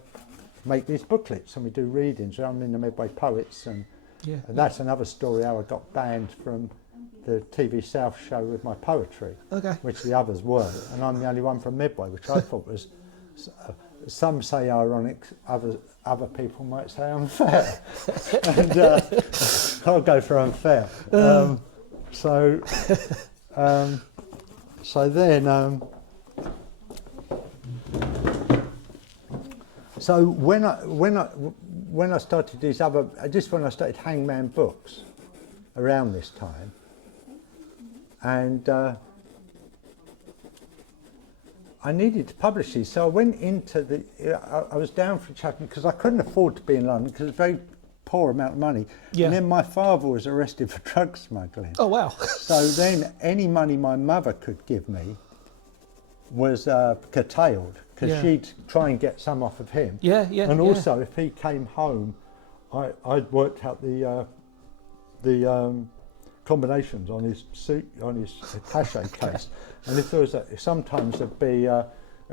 make these booklets? And we do readings. I'm in the Medway Poets, and that's another story how I got banned from the TV South show with my poetry, which the others weren't, and I'm the only one from Medway, which I thought was, some say ironic, other people might say unfair, and I'll go for unfair. So then. So when I started these other, just when I started Hangman Books, around this time, and I needed to publish these, so I went into the. I was down for Chatham because I couldn't afford to be in London because it's a very poor amount of money. Yeah. And then my father was arrested for drug smuggling. Oh wow! So then any money my mother could give me was curtailed, because she'd try and get some off of him. And also, if he came home, I'd worked out the combinations on his suit, on his attaché case, and if there was sometimes there'd be a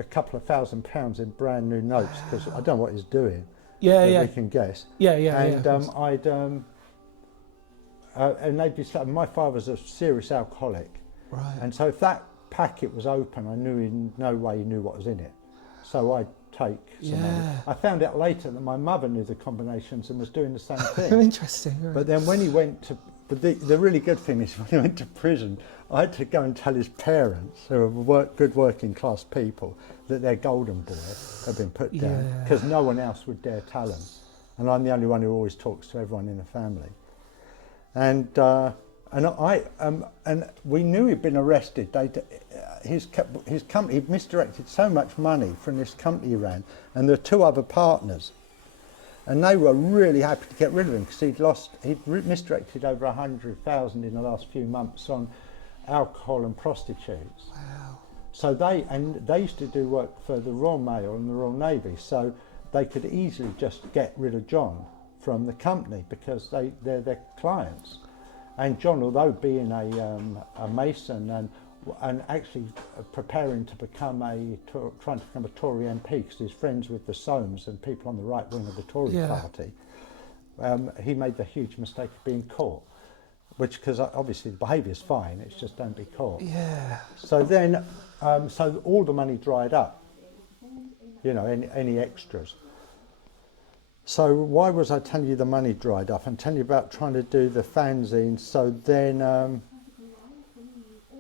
couple of £1,000 in brand new notes, because I don't know what he's doing. We can guess. And and they'd be. My father's a serious alcoholic, right? And so if that packet was open, I knew in no way he knew what was in it. So I'd take some of it. I found out later that my mother knew the combinations and was doing the same thing. Interesting. Right. But then when he went to, but the really good thing is when he went to prison, I had to go and tell his parents, who were good working class people, that their golden boy had been put down, because no one else would dare tell them. And I'm the only one who always talks to everyone in the family. And we knew he'd been arrested. His company, he'd misdirected so much money from this company he ran, and there were 2 other partners, and they were really happy to get rid of him because he'd misdirected over 100,000 in the last few months on alcohol and prostitutes. Wow! So they used to do work for the Royal Mail and the Royal Navy, so they could easily just get rid of John from the company because they're their clients. And John, although being a Mason and actually preparing to become trying to become a Tory MP because he's friends with the Soames and people on the right wing of the Tory party, he made the huge mistake of being caught, which, because obviously the behaviour's fine, it's just don't be caught. Yeah. So then, so all the money dried up, any extras. So why was I telling you the money dried up? I'm telling you about trying to do the fanzines. So then,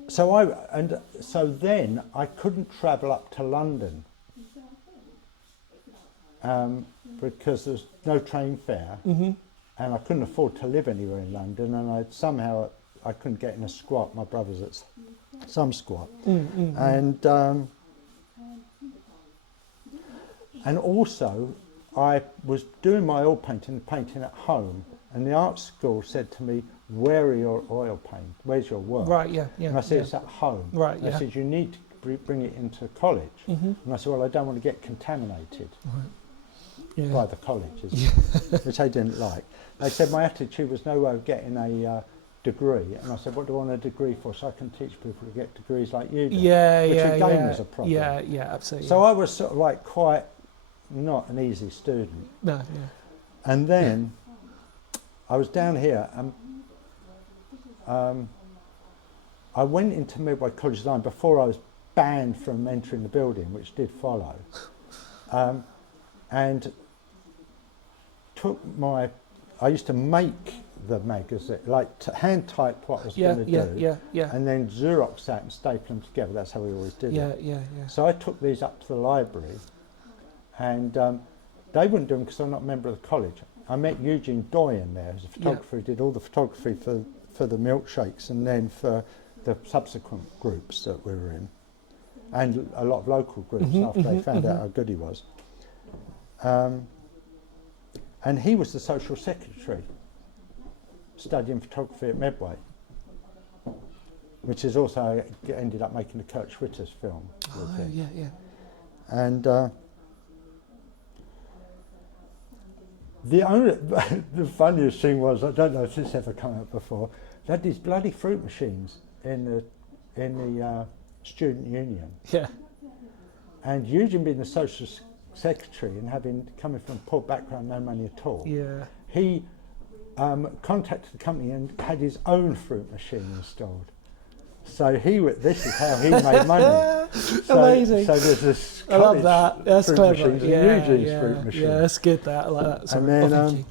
so then I couldn't travel up to London because there's no train fare, and I couldn't afford to live anywhere in London. And I couldn't get in a squat. My brother's at some squat, and also. I was doing my oil painting at home, and the art school said to me, "Where are your oil paint? Where's your work?" Right, and I said, "It's at home." Right, I said, "You need to bring it into college." And I said, "Well, I don't want to get contaminated by the colleges," which they didn't like. They said my attitude was no way of getting a degree, and I said, "What do I want a degree for? So I can teach people to get degrees like you do." Which again was a problem. Yeah, absolutely. So I was sort of like quite not an easy student. No, yeah. And then I was down here and I went into Medway College Design before I was banned from entering the building, which did follow, and I used to make the magazine, like hand type what I was going to do, and then Xerox out and staple them together. That's how we always did it. Yeah. So I took these up to the library, and they wouldn't do them because I'm not a member of the college. I met Eugene Doyen there as a photographer. He did all the photography for the milkshakes and then for the subsequent groups that we were in, and a lot of local groups after they found out how good he was. And he was the social secretary studying photography at Medway, which is also ended up making the Kurt Schwitter's film. Oh, yeah. And the funniest thing was, I don't know if this ever come out before, they had these bloody fruit machines in the student union. Yeah. And Eugene being the social secretary and coming from a poor background, no money at all, he contacted the company and had his own fruit machine installed. So this is how he made money. Amazing. So there's this. I love that. That's clever. Eugene's fruit machine. Yeah, that's good. That I like that. Sorry, and then,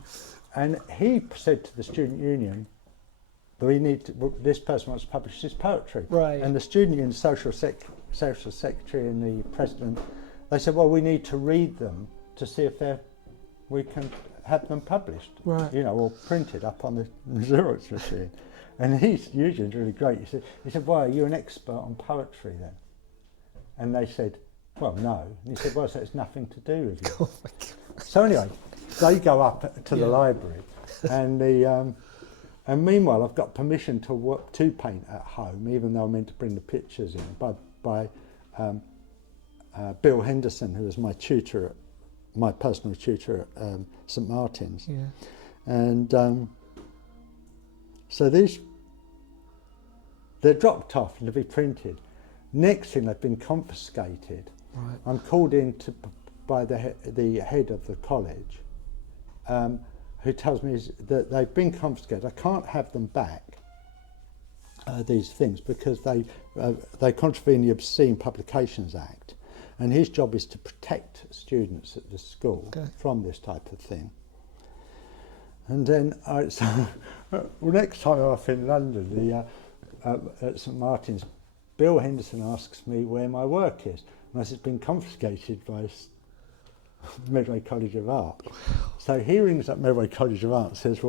and he said to the student union, this person wants to publish his poetry. Right. And the student union social secretary and the president, they said, well, we need to read them to see if we can have them published, right? Or printed up on the Xerox machine. And Eugene's really great. He said, why, are you an expert on poetry then? And they said, well, no. And he said, well, so it's nothing to do with you. Oh my God. So anyway, they go up to the library, and and meanwhile, I've got permission to paint at home, even though I'm meant to bring the pictures in by Bill Henderson, who was my personal tutor at St Martin's. Yeah. And so they're dropped off and to be printed. Next thing, they've been confiscated. Right. I'm called in by the head of the college, who tells me that they've been confiscated. I can't have them back, these things, because they contravene the Obscene Publications Act, and his job is to protect students at the school from this type of thing. And then, next time I'm up in London, at St Martin's, Bill Henderson asks me where my work is, and I said it's been confiscated by Medway College of Art. So he rings up Medway College of Art and says,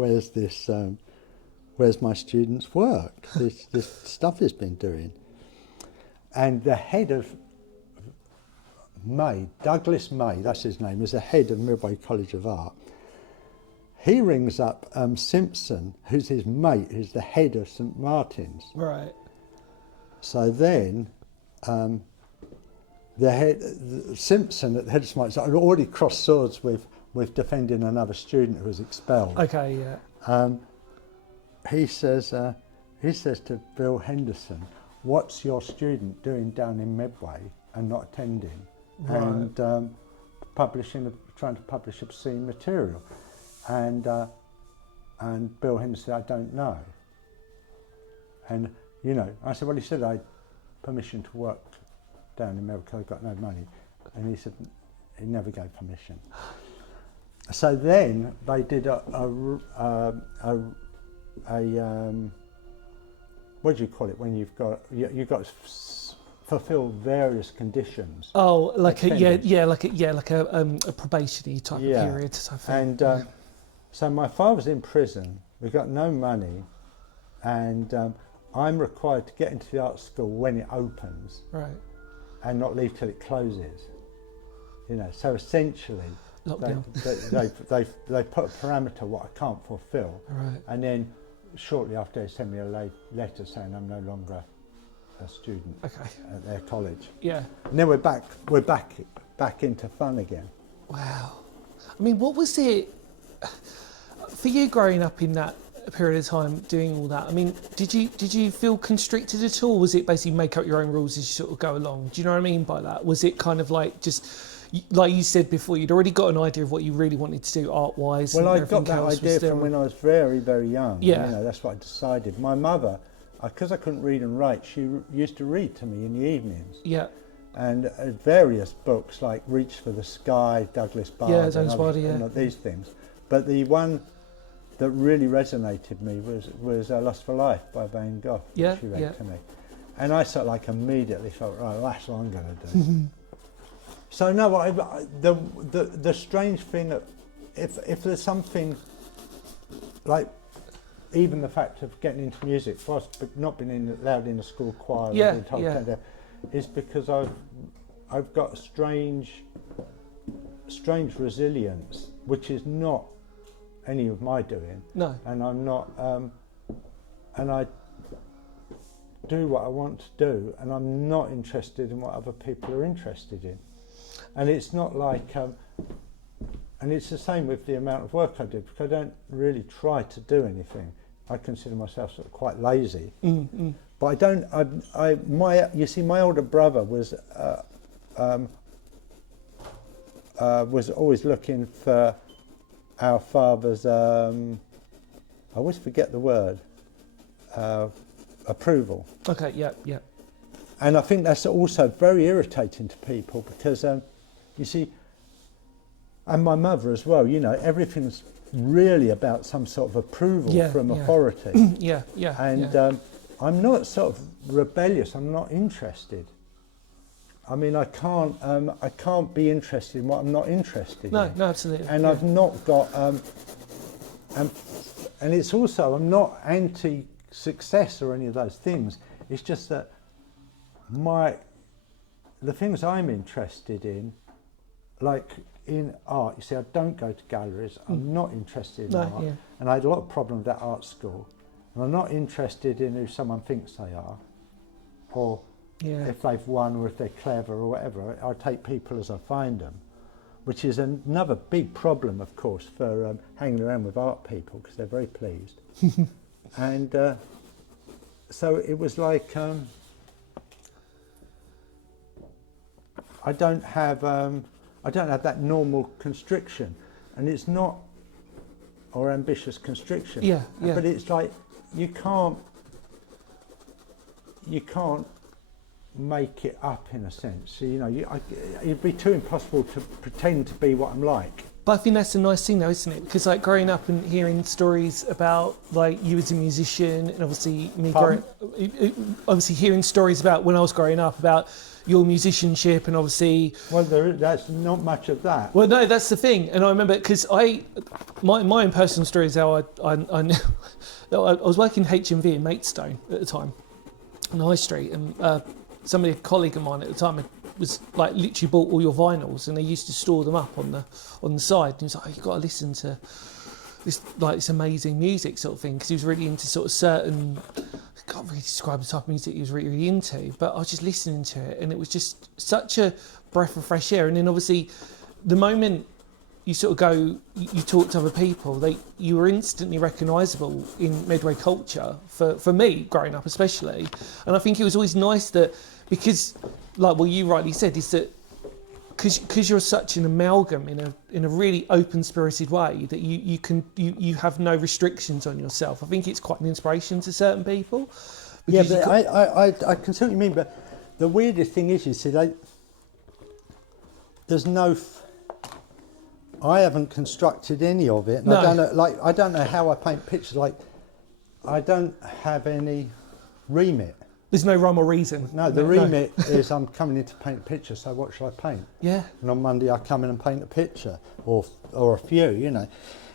where's my student's work? This stuff he's been doing. And the head of Douglas May, that's his name, is the head of Medway College of Art. He rings up Simpson, who's his mate, who's the head of St Martin's. Right. So then, Simpson at the head of St Martin's had already crossed swords with defending another student who was expelled. Okay, yeah. He says to Bill Henderson, "What's your student doing down in Medway and not attending, right. and trying to publish obscene material?" And Bill Henderson said, "I don't know." And I said, "Well, he said I had permission to work down in Medway, I've got no money." And he said he never gave permission. So then they did a what do you call it when you've got to fulfil various conditions? Oh, like a probationary type of period. And so my father's in prison. We've got no money, and I'm required to get into the art school when it opens, right, and not leave till it closes. So essentially, they put a parameter what I can't fulfil, right. And then shortly after they send me a letter saying I'm no longer a student at their college. Yeah. And then we're back into fun again. Wow. I mean, what was it for you growing up in that period of time doing all that? I mean, did you feel constricted at all? Was it basically make up your own rules as you sort of go along? Do you know what I mean by that? Was it kind of like just like you said before, you'd already got an idea of what you really wanted to do art-wise. Well, and I got that idea from when I was very, very young. Yeah. You know, that's what I decided. My mother, because I couldn't read and write, she used to read to me in the evenings. Yeah. And various books like Reach for the Sky, Douglas Bard, and these things. But the one that really resonated with me was Lust for Life by Van Gogh, which she read to me. And I sort of like immediately felt, right, well, that's what I'm going to do. So no, the strange thing, if there's something like, even the fact of getting into music, whilst not being allowed in the school choir, is because I've got a strange resilience, which is not any of my doing. No. And I'm not, and I do what I want to do, and I'm not interested in what other people are interested in. And it's not like, and it's the same with the amount of work I do, because I don't really try to do anything. I consider myself sort of quite lazy. But I don't, you see, my older brother was always looking for our father's, I always forget the word, approval. Okay, yeah. And I think that's also very irritating to people, because you see, and my mother as well, you know, everything's really about some sort of approval from authority. And I'm not sort of rebellious, I'm not interested. I mean, I can't be interested in what I'm not interested in. No, absolutely. And I've not got, and it's also, I'm not anti-success or any of those things. It's just that the things I'm interested in, like in art, you see, I don't go to galleries, I'm not interested in art. And I had a lot of problems at art school. And I'm not interested in who someone thinks they are, or if they've won, or if they're clever or whatever. I take people as I find them, which is another big problem, of course, for hanging around with art people, because they're very pleased. And so it was like, I don't have that normal constriction, and it's not, or ambitious constriction. But it's like, you can't make it up, in a sense. So, you know, it'd be too impossible to pretend to be what I'm like. But I think that's a nice thing though, isn't it? Because like growing up and hearing stories about like you as a musician, and obviously obviously hearing stories about when I was growing up about your musicianship, and obviously... Well, that's not much of that. Well, no, that's the thing. And I remember, because my own personal story is how I was working HMV in Maidstone at the time, on High Street, and a colleague of mine at the time was like literally bought all your vinyls, and they used to store them up on the side. And he was like, oh, you've got to listen to this amazing music sort of thing, because he was really into sort of certain... I can't really describe the type of music he was really, really into, but I was just listening to it, and it was just such a breath of fresh air. And then obviously the moment you sort of go, you talk to other people, you were instantly recognisable in Medway culture, for me growing up especially. And I think it was always nice that, because like what you rightly said, is that because you're such an amalgam in a really open-spirited way, that you have no restrictions on yourself. I think it's quite an inspiration to certain people. Yeah, but I can see what you mean. But the weirdest thing is, you see, there's no. I haven't constructed any of it. And I don't know. I don't know how I paint pictures. Like, I don't have any remit. There's no rhyme or reason. No, the remit is I'm coming in to paint a picture, so what shall I paint? Yeah. And on Monday I come in and paint a picture, or a few, you know.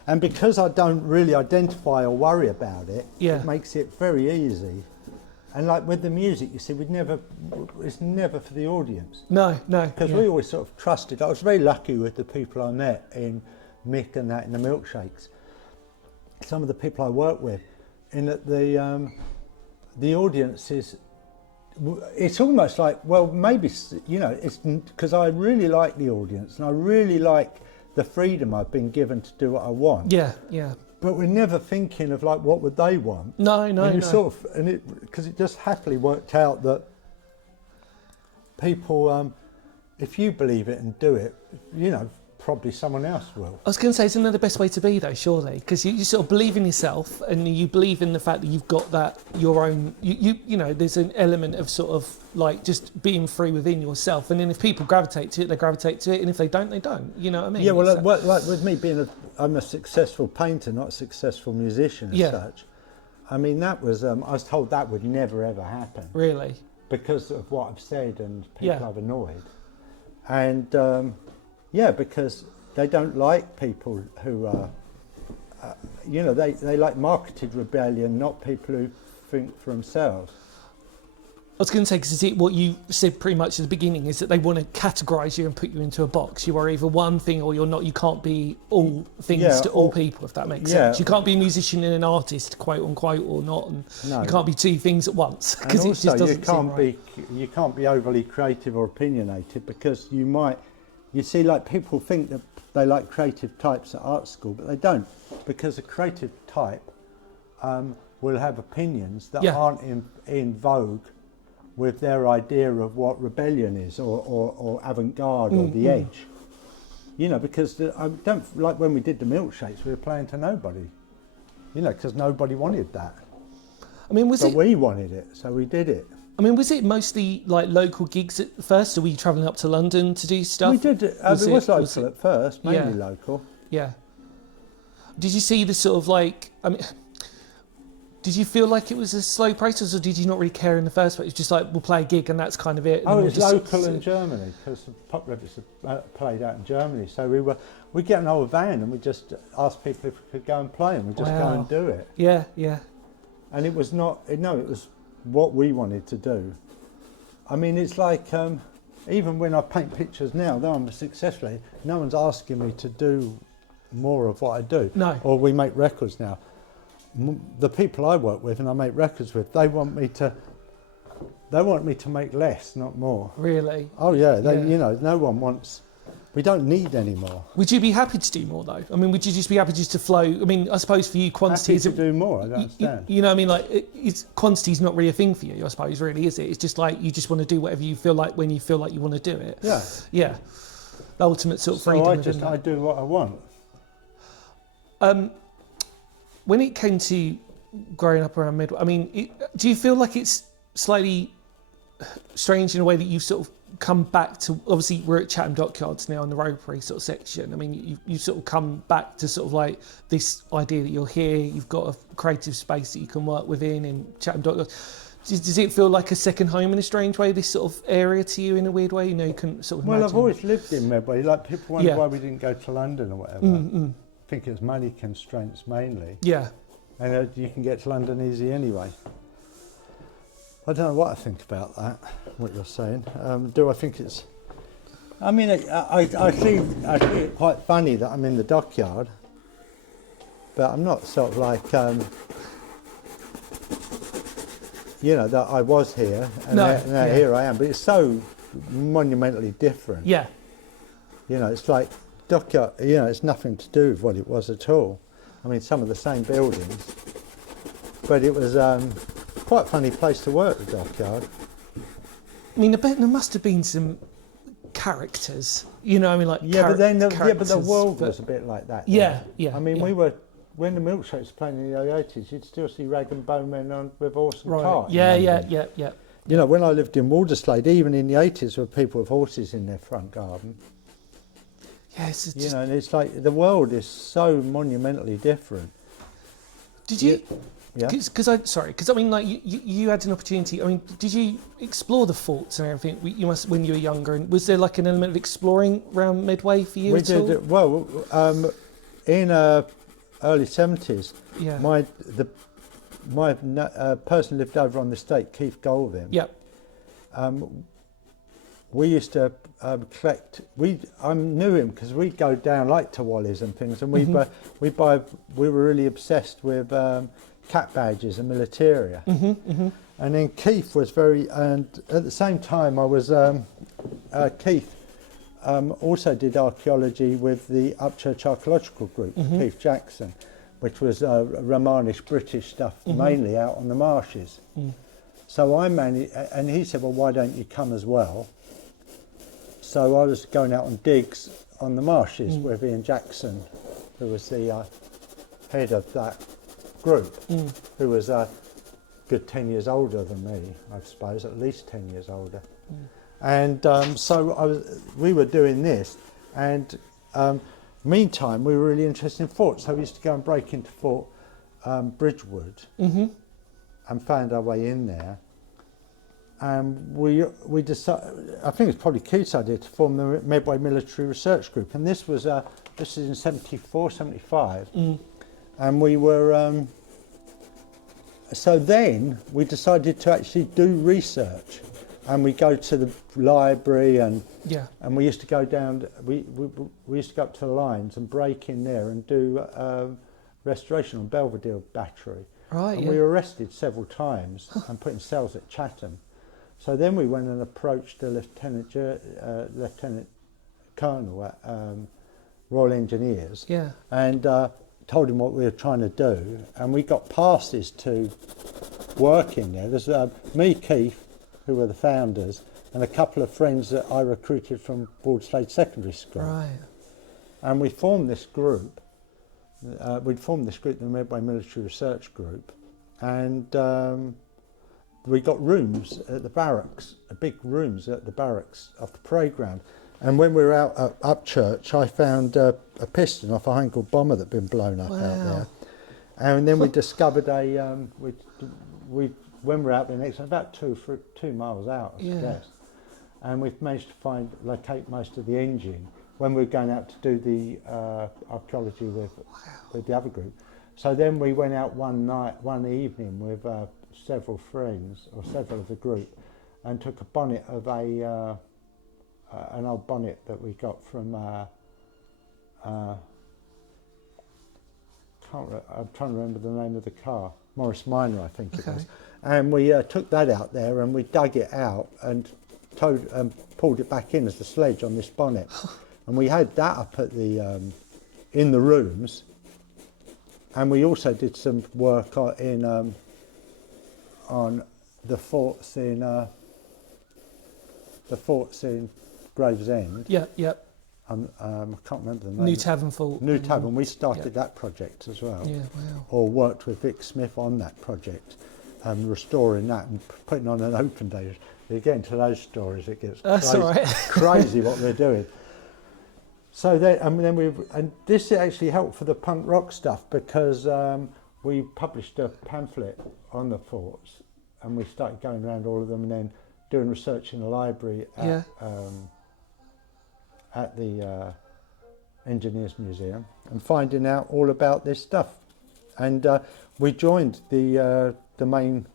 And because I don't really identify or worry about it, it makes it very easy. And like with the music, you see, it's never for the audience. No. Because we always sort of trusted. I was very lucky with the people I met in Mick and that, in the Milkshakes. Some of the people I work with, in that the audience is, it's almost like, well, maybe, you know, it's because I really like the audience, and I really like the freedom I've been given to do what I want. Yeah. But we're never thinking of like, what would they want? No. And sort of, and because it just happily worked out that people if you believe it and do it, you know, probably someone else will. I was going to say, isn't that the best way to be though, surely? Because you sort of believe in yourself and you believe in the fact that you've got that, your own, you know, there's an element of sort of like just being free within yourself. And then if people gravitate to it, they gravitate to it. And if they don't, they don't. You know what I mean? Yeah, well, like with me being I'm a successful painter, not a successful musician as such. I mean, that was, I was told that would never ever happen. Really? Because of what I've said and people I've annoyed. And, yeah, because they don't like people who are, you know, they like marketed rebellion, not people who think for themselves. I was going to say, because is it what you said pretty much at the beginning, is that they want to categorise you and put you into a box. You are either one thing or you're not. You can't be all things to all people, if that makes sense. You can't be a musician and an artist, quote unquote, or not. And you can't be two things at once, because it just doesn't seem right. You can't be overly creative or opinionated, because you might... You see, like, people think that they like creative types at art school, but they don't, because a creative type will have opinions that aren't in vogue with their idea of what rebellion is, or avant-garde, or the edge. You know, because I don't like when we did the milkshakes, we were playing to nobody. You know, because nobody wanted that. I mean, but we wanted it, so we did it. I mean, was it mostly like local gigs at first, or were you travelling up to London to do stuff? We did. It was local at first, mainly local. Yeah. Did you see the sort of like? I mean, did you feel like it was a slow process, or did you not really care in the first place? It was just like, we'll play a gig and that's kind of it. Oh, it was local in Germany, because the Pop Rabbits played out in Germany. So we'd get an old van and we just asked people if we could go and play, and we'd just go and do it. Yeah, yeah. And it was not, it was what we wanted to do. I mean, it's like, even when I paint pictures now, though I'm successful, no one's asking me to do more of what I do. No. Or we make records now. The people I work with and I make records with, they want me to make less, not more. Really? Oh yeah, you know, no one wants, we don't need any more. Would you be happy to do more though? I mean, would you just be happy just to flow? I mean, I suppose for you, quantity is... Happy to do more, I don't understand. You know what I mean? Like, quantity's not really a thing for you, I suppose, really, is it? It's just like, you just want to do whatever you feel like when you feel like you want to do it. Yeah. Yeah. The ultimate sort of freedom. So I do what I want. When it came to growing up around Medway, I mean, do you feel like it's slightly strange in a way that you've sort of come back to, obviously we're at Chatham Dockyards now in the Rotary sort of section. I mean, you sort of come back to sort of like this idea that you're here, you've got a creative space that you can work within in Chatham Dockyards. Does it feel like a second home in a strange way, this sort of area to you in a weird way? You know, you can sort of imagine. I've always lived in Medway. Like, people wonder why we didn't go to London or whatever. I think it's money constraints mainly. Yeah. And you can get to London easy anyway. I don't know what I think about that, what you're saying. Do I think it's... I mean, I see it quite funny that I'm in the dockyard, but I'm not sort of like, you know, that I was here, and now here I am. But it's so monumentally different. Yeah. You know, it's like Dockyard, you know, it's nothing to do with what it was at all. I mean, some of the same buildings, but it was quite a funny place to work, the Dockyard. I mean, I bet there must have been some characters, you know, I mean, like but the world was a bit like that. Yeah, I mean, we were, when the milkshakes were playing in the 80s, you'd still see rag and bone men on with horse and cart. Yeah. You know, when I lived in Walderslade, even in the 80s, there were people with horses in their front garden. Yes, you know, and it's like the world is so monumentally different. Did you? Yeah. Because I mean, like you had an opportunity. I mean, did you explore the forts and everything? You must when you were younger. And was there like an element of exploring around Medway for you? We did. All? Well, in early 70s, my person lived over on the estate, Keith Goldham. Yeah. We used to collect. I knew him because we'd go down like to Wally's and things, and we were really obsessed with cat badges and militaria. And then Keith was and at the same time I was Keith also did archaeology with the Upchurch Archaeological Group, Keith Jackson, which was Romanish British stuff, mainly out on the marshes. So I managed, and he said, well, why don't you come as well? so I was going out on digs on the marshes with Ian Jackson, who was the head of that group, who was a good 10 years older than me, I suppose, at least 10 years older. And so we were doing this, and meantime we were really interested in forts, so we used to go and break into Fort Bridgewood and found our way in there. And we decided, I think it's probably Keith's idea, to form the Medway Military Research Group, and this is in 74, 75, and we were, so then we decided to actually do research, and we go to the library, and we used to go down, we used to go up to the lines and break in there and do restoration on Belvedere Battery. Right, and we were arrested several times and put in cells at Chatham. So then we went and approached a Lieutenant Colonel at Royal Engineers and told him what we were trying to do, and we got passes to work in there. There's me, Keith, who were the founders, and a couple of friends that I recruited from Broadslade Secondary School. Right. And we formed this group. We'd formed this group, the Medway Military Research Group, and we got rooms at the barracks, big rooms at the barracks off the parade ground. And when we were out at Upchurch, I found a piston off a Heinkel bomber that'd been blown up out there. And then we discovered when we were out there next, about 2 miles out, I guess. And we've managed to locate most of the engine when we were going out to do the archaeology with the other group. So then we went out one evening with several friends, or several of the group, and took a bonnet of an old bonnet that we got from I'm trying to remember the name of the car, Morris Minor, I think it was. And we took that out there, and we dug it out and pulled it back in as the sledge on this bonnet. And we had that up at the in the rooms, and we also did some work on the forts in Gravesend. I can't remember the name. New Tavern Fort. New Tavern. We started that project as well. Yeah, wow. Or worked with Vic Smith on that project, restoring that and putting on an open day. You get into those stories, it gets crazy what they're doing. So and this actually helped for the punk rock stuff, because we published a pamphlet on the forts, and we started going around all of them and then doing research in the library at the Engineers Museum and finding out all about this stuff. And we joined the main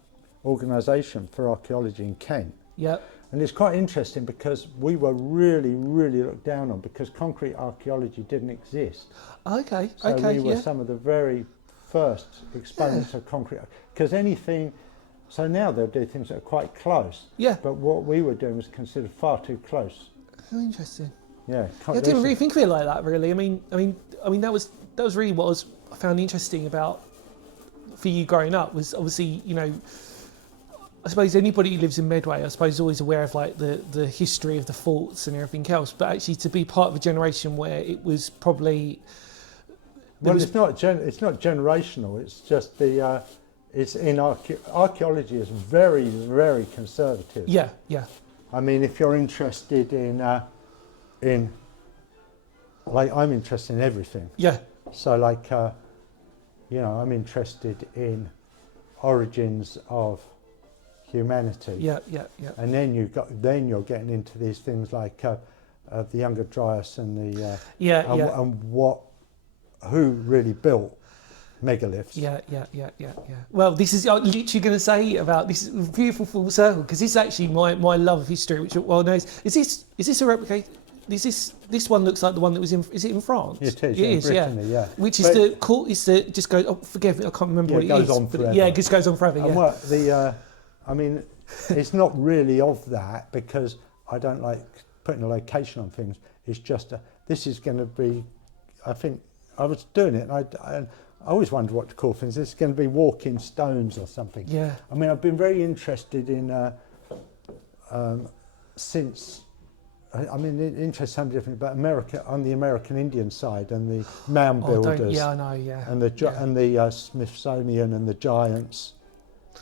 organisation for archaeology in Kent. And it's quite interesting because we were really, really looked down on, because concrete archaeology didn't exist. So we were some of the very first exponents of concrete. Because so now they'll do things that are quite close. But what we were doing was considered far too close. How interesting. I didn't really think of it like that, really. I mean, that was really what I found interesting about for you growing up, was obviously, I suppose anybody who lives in Medway, I suppose, is always aware of like the history of the forts and everything else. But actually, to be part of a generation where it was probably it's not generational. It's just it's in archaeology is very, very conservative. I mean, if you're interested in like, I'm interested in everything. So like, I'm interested in origins of humanity. And then you're getting into these things like the Younger Dryas and the and who really built megaliths. Well, this is I'm literally going to say about this beautiful full circle, because this is actually my love of history, which well knows. Is this a replica? This one looks like the one that was in. Is it in France? It is. Brittany, Which is the cool. Is the just go. Oh, forgive me, I can't remember what it is. It just goes on forever. And what I mean, it's not really of that, because I don't like putting a location on things. It's just this is going to be. I think I was doing it. And I always wondered what to call things. It's going to be walking stones or something. I mean, I've been very interested in since I mean, interest something different, but America, on the American Indian side, and the mound builders, yeah, I know, yeah, and the Smithsonian and the giants,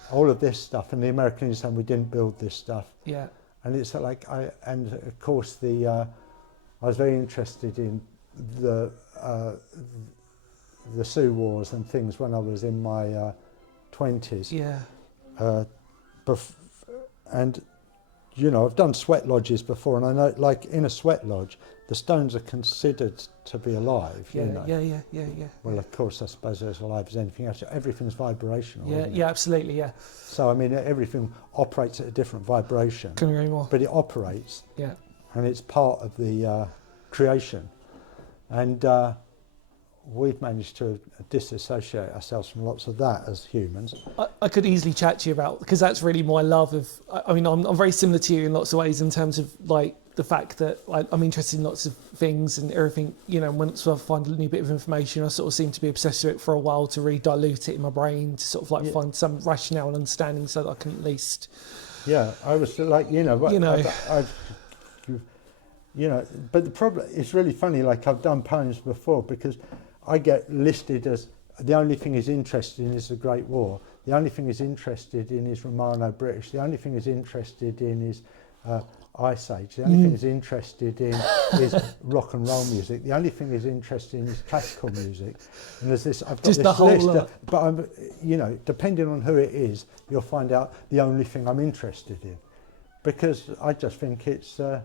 all of this stuff, and the American Indian side, we didn't build this stuff. Yeah. And it's like, and of course I was very interested in the Sioux Wars and things when I was in my 20s. Yeah. And you know, I've done sweat lodges before, and I know, like in a sweat lodge, the stones are considered to be alive. Yeah, you know? yeah. Well, of course, I suppose they're as alive as anything else. Everything's vibrational. Yeah, isn't it? yeah, absolutely, yeah. So I mean, everything operates at a different vibration. Couldn't agree more. But it operates. Yeah. And it's part of the creation, and we've managed to disassociate ourselves from lots of that as humans. I could easily chat to you about, because that's really my love of, I mean, I'm very similar to you in lots of ways in terms of like the fact that I'm interested in lots of things and everything, you know, once I find a new bit of information, I sort of seem to be obsessed with it for a while to really dilute it in my brain to sort of like find some rationale and understanding so that I can at least... Yeah, I was like, but the problem, it's really funny, like I've done poems before because I get listed as the only thing he's interested in is the Great War. The only thing he's interested in is Romano-British. The only thing he's interested in is Ice Age. The only thing he's interested in is rock and roll music. The only thing he's interested in is classical music. And there's this, I've got just this the whole list, lot. but I'm, you know, depending on who it is, you'll find out the only thing I'm interested in, because I just think it's, you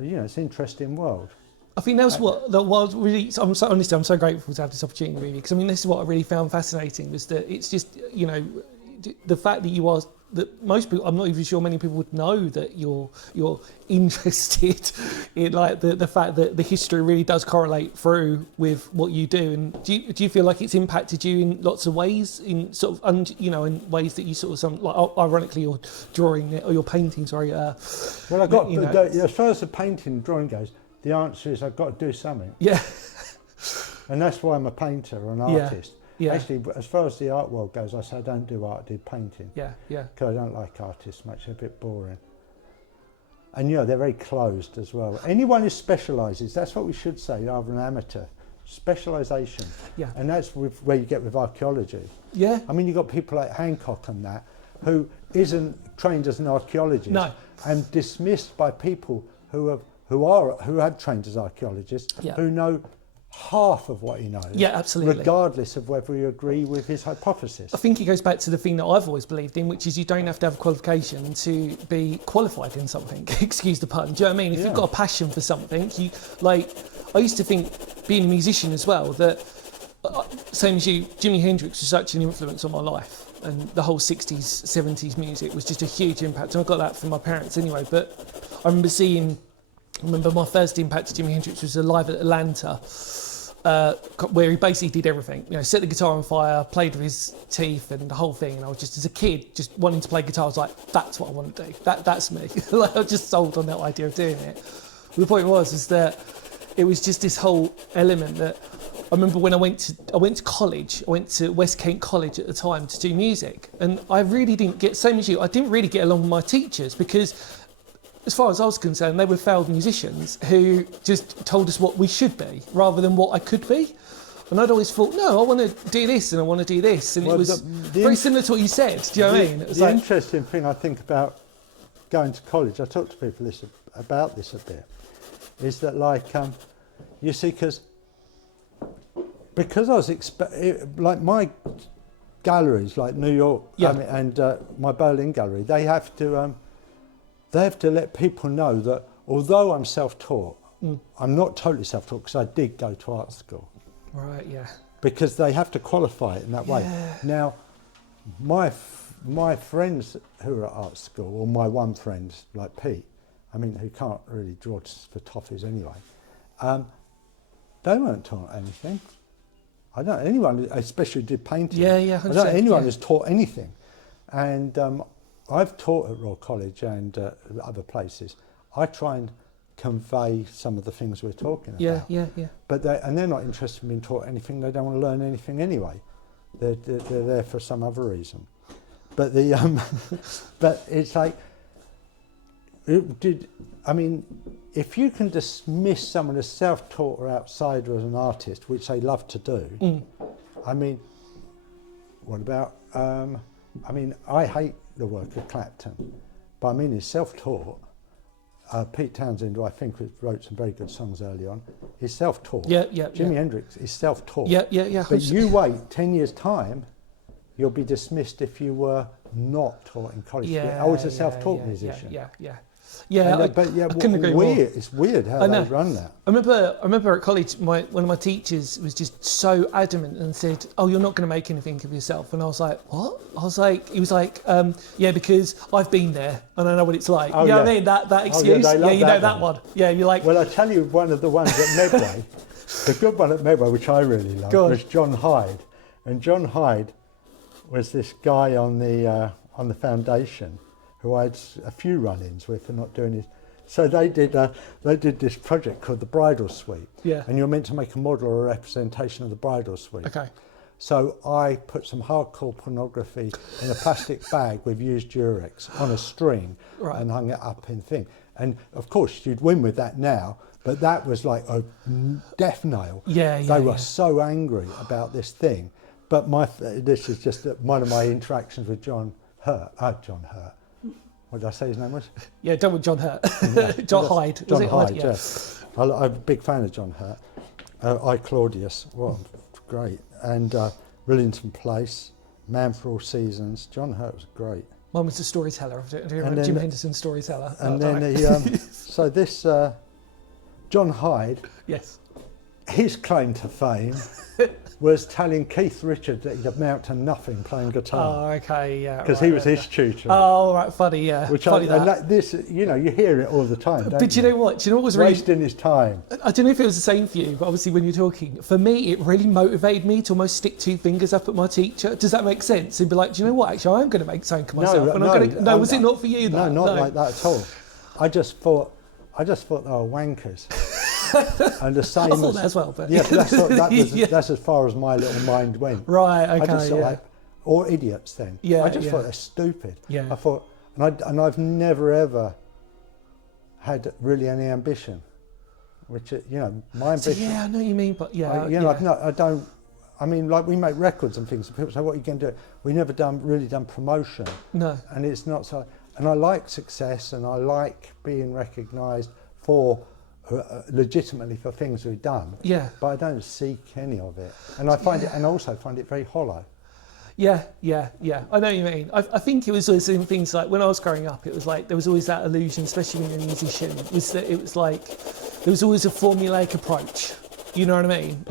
know, it's an interesting world. I think that's what really. I'm so grateful to have this opportunity, really, because I mean, this is what I really found fascinating was that it's just, you know, the fact that you are, that most people, I'm not even sure many people would know that you're interested in like the fact that the history really does correlate through with what you do. And do you feel like it's impacted you in lots of ways, in sort of in ways that you sort of some, like ironically you're drawing or you're painting, sorry. Well, I've got as far as the painting and drawing goes, the answer is I've got to do something. Yeah. And that's why I'm a painter or an artist. Yeah. Actually, as far as the art world goes, I say I don't do art, I do painting. Yeah. Because I don't like artists much, they're a bit boring. And you know, they're very closed as well. Anyone who specialises, that's what we should say rather than amateur. Specialisation. Yeah. And that's where you get with archaeology. Yeah. I mean, you've got people like Hancock and that, who isn't trained as an archaeologist. No. And dismissed by people who have trained as archaeologists, who know half of what he knows. Yeah, absolutely. Regardless of whether you agree with his hypothesis. I think it goes back to the thing that I've always believed in, which is you don't have to have a qualification to be qualified in something. Excuse the pun. Do you know what I mean? If you've got a passion for something, you like. I used to think, being a musician as well, that same as you, Jimi Hendrix was such an influence on my life. And the whole 60s, 70s music was just a huge impact. And I got that from my parents anyway. But I remember my first impact of Jimi Hendrix was live at Atlanta, where he basically did everything. You know, set the guitar on fire, played with his teeth and the whole thing. And I was just, as a kid, just wanting to play guitar. I was like, that's what I want to do. That's me. Like, I was just sold on that idea of doing it. But the point was that it was just this whole element that I remember when I went to college. I went to West Kent College at the time to do music, and I really didn't get, same as you, I didn't really get along with my teachers because, as far as I was concerned, they were failed musicians who just told us what we should be rather than what I could be. And I'd always thought, no, I want to do this and I want to do this. And it was very similar to what you said. Do you know what I mean? It was the interesting thing I think about going to college, I talk to people about this a bit, is that like, you see, because I was, like my galleries, like New York and my Berlin gallery, they have to let people know that although I'm self-taught, I'm not totally self-taught because I did go to art school. Right, yeah. Because they have to qualify it in that way. Now, my friends who are at art school, or my one friend like Pete, I mean, who can't really draw for toffees anyway, they weren't taught anything. I don't know anyone, especially did painting. Yeah, I don't know anyone who's taught anything. And I've taught at Royal College and other places. I try and convey some of the things we're talking about. Yeah. But they're not interested in being taught anything. They don't want to learn anything anyway. They're there for some other reason. But but it's like I mean, if you can dismiss someone as self-taught or outsider as an artist, which they love to do, I mean, what about, I mean, I hate the work of Clapton, but I mean, he's self-taught. Pete Townsend, who I think wrote some very good songs early on, is self-taught. Jimi Hendrix is self-taught. But you wait 10 years' time, you'll be dismissed if you were not taught in college. Oh, it's a self-taught musician. I couldn't agree more. It's weird how they run that. I remember at college, one of my teachers was just so adamant and said, "Oh, you're not going to make anything of yourself." And I was like, "What?" He was like, "Yeah, because I've been there and I know what it's like." You know what I mean? That excuse. You know that one. Yeah, you're like. Well, I tell you, one of the ones at Medway, the good one at Medway, which I really loved, was John Hyde, and John Hyde was this guy on the foundation who I had a few run-ins with for not doing his. So they did this project called the Bridal Suite. Yeah. And you're meant to make a model or a representation of the Bridal Suite. Okay. So I put some hardcore pornography in a plastic bag with used Durex on a string and hung it up in thing. And of course you'd win with that now, but that was like a death nail. They were so angry about this thing. But this is just one of my interactions with John Hurt. What did I say his name was? Yeah, done with John Hurt. John Hyde. John Hyde, yeah. I'm a big fan of John Hurt. I, Claudius, great. And Rillington Place, Man for All Seasons. John Hurt was great. Mine was the Storyteller. Do you remember Jim Henderson's Storyteller? And then so this John Hyde, yes, his claim to fame was telling Keith Richards that he'd amount to nothing playing guitar. Oh, okay, yeah. Because he was his tutor. Oh, right, funny, yeah. Which funny this, you know, you hear it all the time, don't But you know what? Do you know what was really... Wasting his time. I don't know if it was the same for you, but obviously when you're talking, for me, it really motivated me to almost stick two fingers up at my teacher. Does that make sense? And be like, do you know what? Actually, I am going to make something of myself. Was it not for you, though? No, not like that at all. I just thought they were wankers. And the same. I thought that as well, but yeah, but that's as far as my little mind went. Right, okay, I just thought or idiots then. Yeah, I just thought they're stupid. Yeah. I thought, and I've never ever had really any ambition, which my ambition. So, yeah, I know what you mean, but I don't. I mean, like we make records and things, and people say, "What are you going to do?" We never really done promotion. No. And it's not so. And I like success, and I like being recognised for. Legitimately for things we've done, but I don't seek any of it, and I find it, and also find it very hollow. Yeah. I know what you mean. I think it was always in things like when I was growing up, it was like there was always that illusion, especially when you're a musician, was that it was like there was always a formulaic approach. You know what I mean?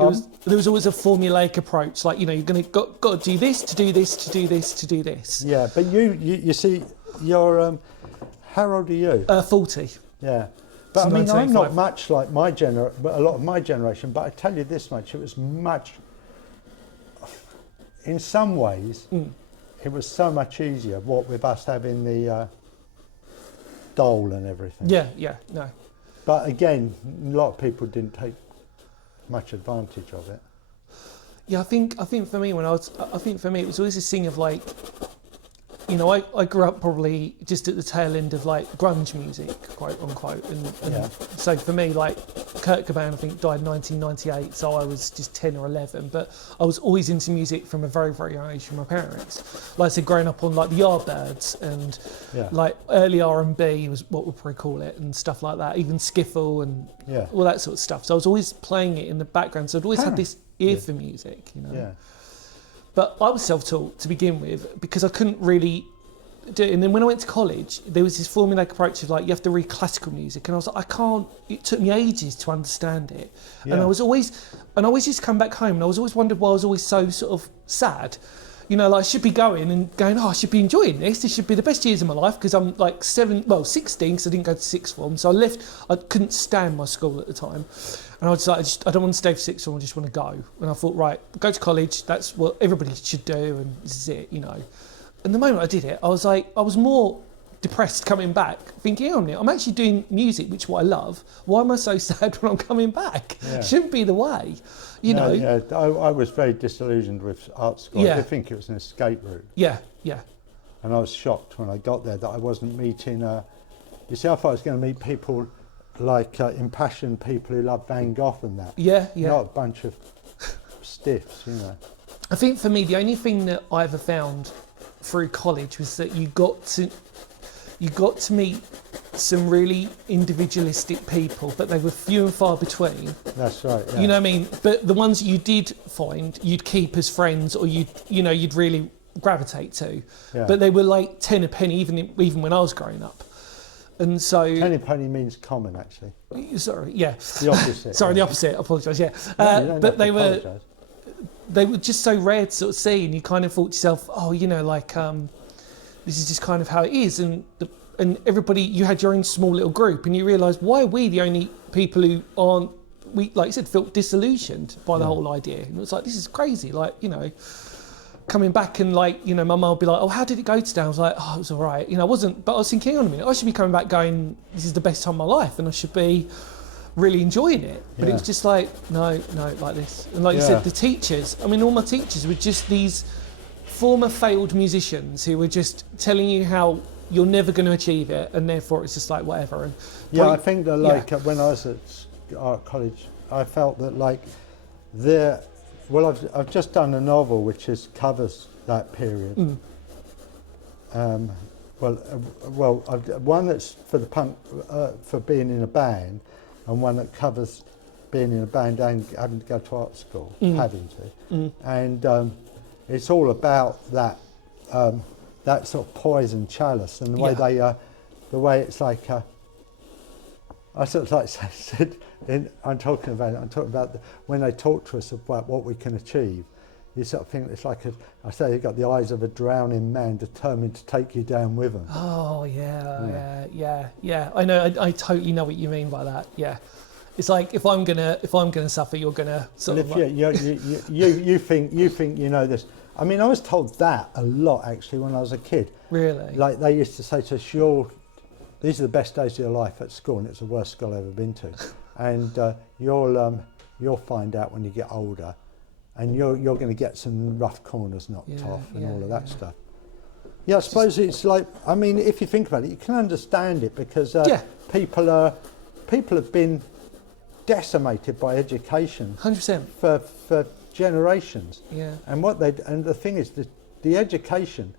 There was always a formulaic approach, like you're going to got to do this, to do this, to do this, to do this. Yeah, but you see, you're how old are you? 40. Yeah. But I mean, I'm not much like a lot of my generation, but I tell you this much, it was much, in some ways, it was so much easier, what with us having the dole and everything. Yeah, no. But again, a lot of people didn't take much advantage of it. Yeah, I think for me, it was always this thing of like, I grew up probably just at the tail end of like grunge music, quote unquote, and so for me, like Kurt Cobain, I think died in 1998, so I was just 10 or 11, but I was always into music from a very, very young age from my parents. Like I said, growing up on like the Yardbirds and like early R&B was what we'd probably call it, and stuff like that, even skiffle and all that sort of stuff. So I was always playing it in the background, so I'd always had this ear for music, Yeah. But I was self-taught to begin with because I couldn't really do it. And then when I went to college, there was this formulaic approach of like, you have to read classical music. And I was like, I can't, it took me ages to understand it. Yeah. And I always used to come back home and I was always wondered why I was always so sort of sad. Like I should be going, I should be enjoying this. This should be the best years of my life because I'm like 16 because I didn't go to sixth form. So I left, I couldn't stand my school at the time. And I was like, I don't want to stay for sixth form, I just want to go. And I thought, right, go to college, that's what everybody should do and this is it, And the moment I did it, I was more depressed coming back, thinking, I'm actually doing music, which is what I love. Why am I so sad when I'm coming back? Yeah. Shouldn't be the way, know. Yeah, I was very disillusioned with art school. I did think it was an escape route. Yeah. And I was shocked when I got there that I wasn't meeting You see, I thought I was going to meet people like impassioned people who love Van Gogh and that. Yeah. Not a bunch of stiffs, you know. I think for me, the only thing that I ever found through college was that you got to meet some really individualistic people, but they were few and far between. That's right. Yeah. You know what I mean? But the ones you did find, you'd keep as friends, or you'd really gravitate to. Yeah. But they were like 10 a penny, even when I was growing up. And so 10 a penny means common, actually. Sorry, yeah. The opposite. Sorry, yeah. the opposite. I apologise. Yeah, No, you don't but have they to were. apologise. They were just so rare to sort of see, and you kind of thought to yourself, oh, you know, like this is just kind of how it is, and everybody, you had your own small little group, and you realised, why are we the only people who aren't, we, like you said, felt disillusioned by the whole idea? And it was like, this is crazy, like, you know, coming back and like, you know, my mum would be like, oh, how did it go today? I was like, oh, it was all right, you know, I wasn't, but I was thinking, hang on a minute, I should be coming back going, this is the best time of my life, and I should be really enjoying it. But it was just like, no, like this. And like you said, the teachers, I mean, all my teachers were just these former failed musicians who were just telling you how you're never going to achieve it, and therefore it's just like whatever. And I think that like when I was at art college, I felt that like I've just done a novel which covers that period. One that's for the punk, for being in a band, and one that covers being in a band and having to go to art school, having to. And it's all about that that sort of poison chalice, and the way the way it's like, I sort of like said, I'm talking about when they talk to us about what we can achieve, you sort of think it's like, I say, you've got the eyes of a drowning man determined to take you down with him. Oh yeah. I know. I totally know what you mean by that. Yeah, it's like if I'm gonna suffer, you're gonna sort of. You think you know this. I mean, I was told that a lot actually when I was a kid. Really? Like they used to say to us, these are the best days of your life at school, and it's the worst school I've ever been to. And you'll find out when you get older, and you're going to get some rough corners knocked off and all of that stuff. Yeah, I suppose it's like, I mean, if you think about it, you can understand it because people have been decimated by education. 100%. For generations. Yeah. And the thing is, the education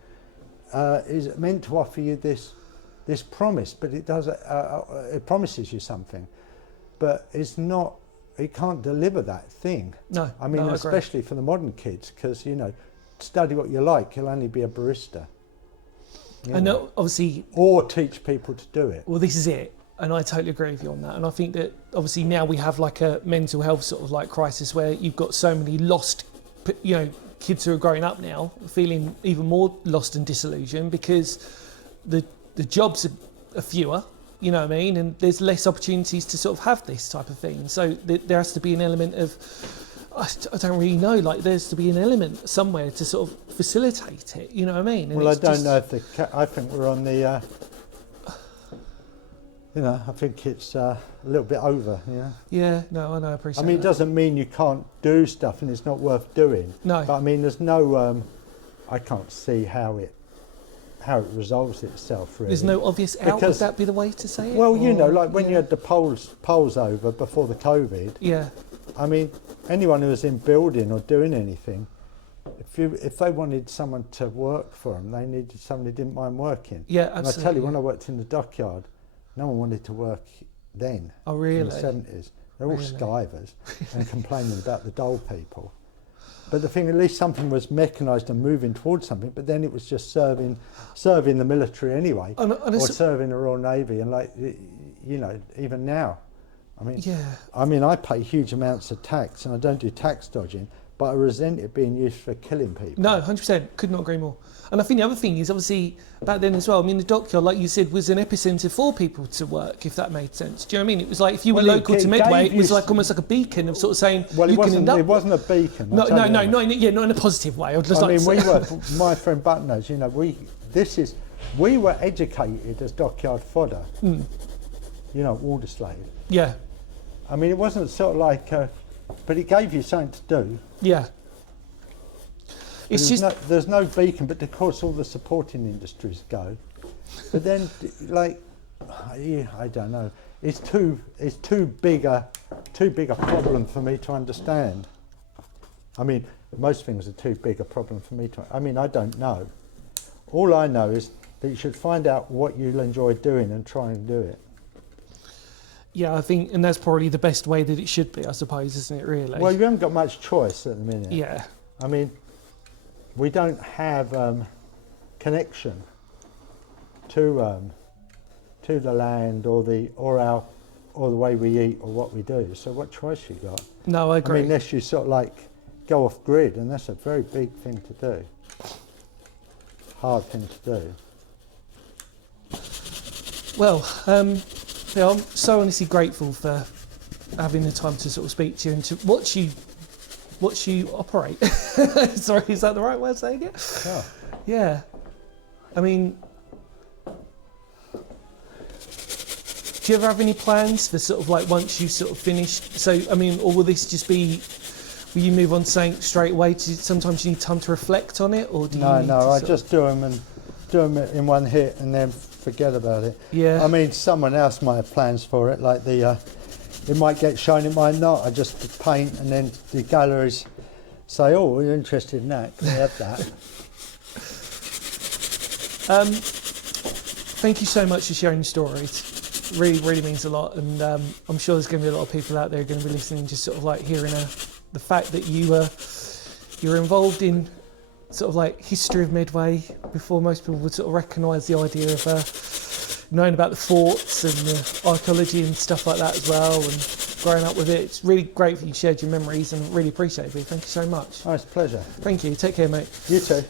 is meant to offer you this promise, but it does it promises you something, but it's not. It can't deliver that thing. No. I mean, especially for the modern kids, because you know, study what you like. You'll only be a barista. I know, obviously. Or teach people to do it. Well, this is it. And I totally agree with you on that. And I think that obviously now we have like a mental health sort of like crisis where you've got so many lost, you know, kids who are growing up now feeling even more lost and disillusioned because the jobs are fewer, you know what I mean? And there's less opportunities to sort of have this type of thing. So there has to be an element of, I don't really know, like there's to be an element somewhere to sort of facilitate it, you know what I mean? And well, I don't know if I think we're on the, you know, I think it's a little bit over, you know? Yeah, no, I know, I appreciate I mean, that. it doesn't mean you can't do stuff and it's not worth doing. No. But I mean, there's no, I can't see how it resolves itself, really. There's no obvious out, would that be the way to say it? Well, you know, like when you had the polls over before the COVID. Yeah. I mean, anyone who was in building or doing anything, if they wanted someone to work for them, they needed someone who didn't mind working. Yeah, absolutely. And I tell you, when I worked in the Dockyard, no one wanted to work then. Oh, really? In the 70s. They're all skivers and complaining about the dull people. But the thing, at least something was mechanised and moving towards something, but then it was just serving the military anyway, or serving the Royal Navy, and like, you know, even now. I mean, I pay huge amounts of tax, and I don't do tax dodging, but I resent it being used for killing people. No, 100%, could not agree more. And I think the other thing is, obviously, back then as well, I mean, the Dockyard, like you said, was an epicentre for people to work, if that made sense. Do you know what I mean? It was like, if you were local to Medway, it was like almost like a beacon of sort of saying, well, it wasn't a beacon. Not in a positive way. My friend Butt knows, you know, we were educated as Dockyard fodder, you know, Walderslade. Yeah. I mean, it wasn't sort of like, but it gave you something to do. Yeah. There's no beacon, but of course all the supporting industries go. But then, like, I don't know. It's too big a problem for me to understand. I mean, most things are too big a problem for me to. I mean, I don't know. All I know is that you should find out what you'll enjoy doing and try and do it. Yeah, I think, and that's probably the best way that it should be, I suppose, isn't it, really? Well, you haven't got much choice at the minute. Yeah. I mean, we don't have connection to the land or the way we eat or what we do. So what choice you got? No, I agree. I mean, unless you sort of like go off grid, and that's a very big thing to do. Hard thing to do. Well, yeah, I'm so honestly grateful for having the time to sort of speak to you and to watch you operate. Sorry, is that the right way of saying it? Yeah. Yeah. I mean, do you ever have any plans for sort of like once you sort of finished? So, I mean, or will this just be, will you move on to something straight away? Sometimes you need time to reflect on it, or do you? No, I just do them in one hit and then forget about it. Yeah. I mean, someone else might have plans for it, like it might get shown, it might not. I just paint and then the galleries say, oh, we're interested in that, can we have that? Thank you so much for sharing your stories. Really, really means a lot, and I'm sure there's going to be a lot of people out there going to be listening, just sort of like hearing the fact that you're involved in sort of like history of Medway before most people would sort of recognise the idea of knowing about the forts and the archaeology and stuff like that as well, and growing up with it. It's really great that you shared your memories, and really appreciate it. Thank you so much. Oh, it's a pleasure. Thank you. Take care, mate. You too.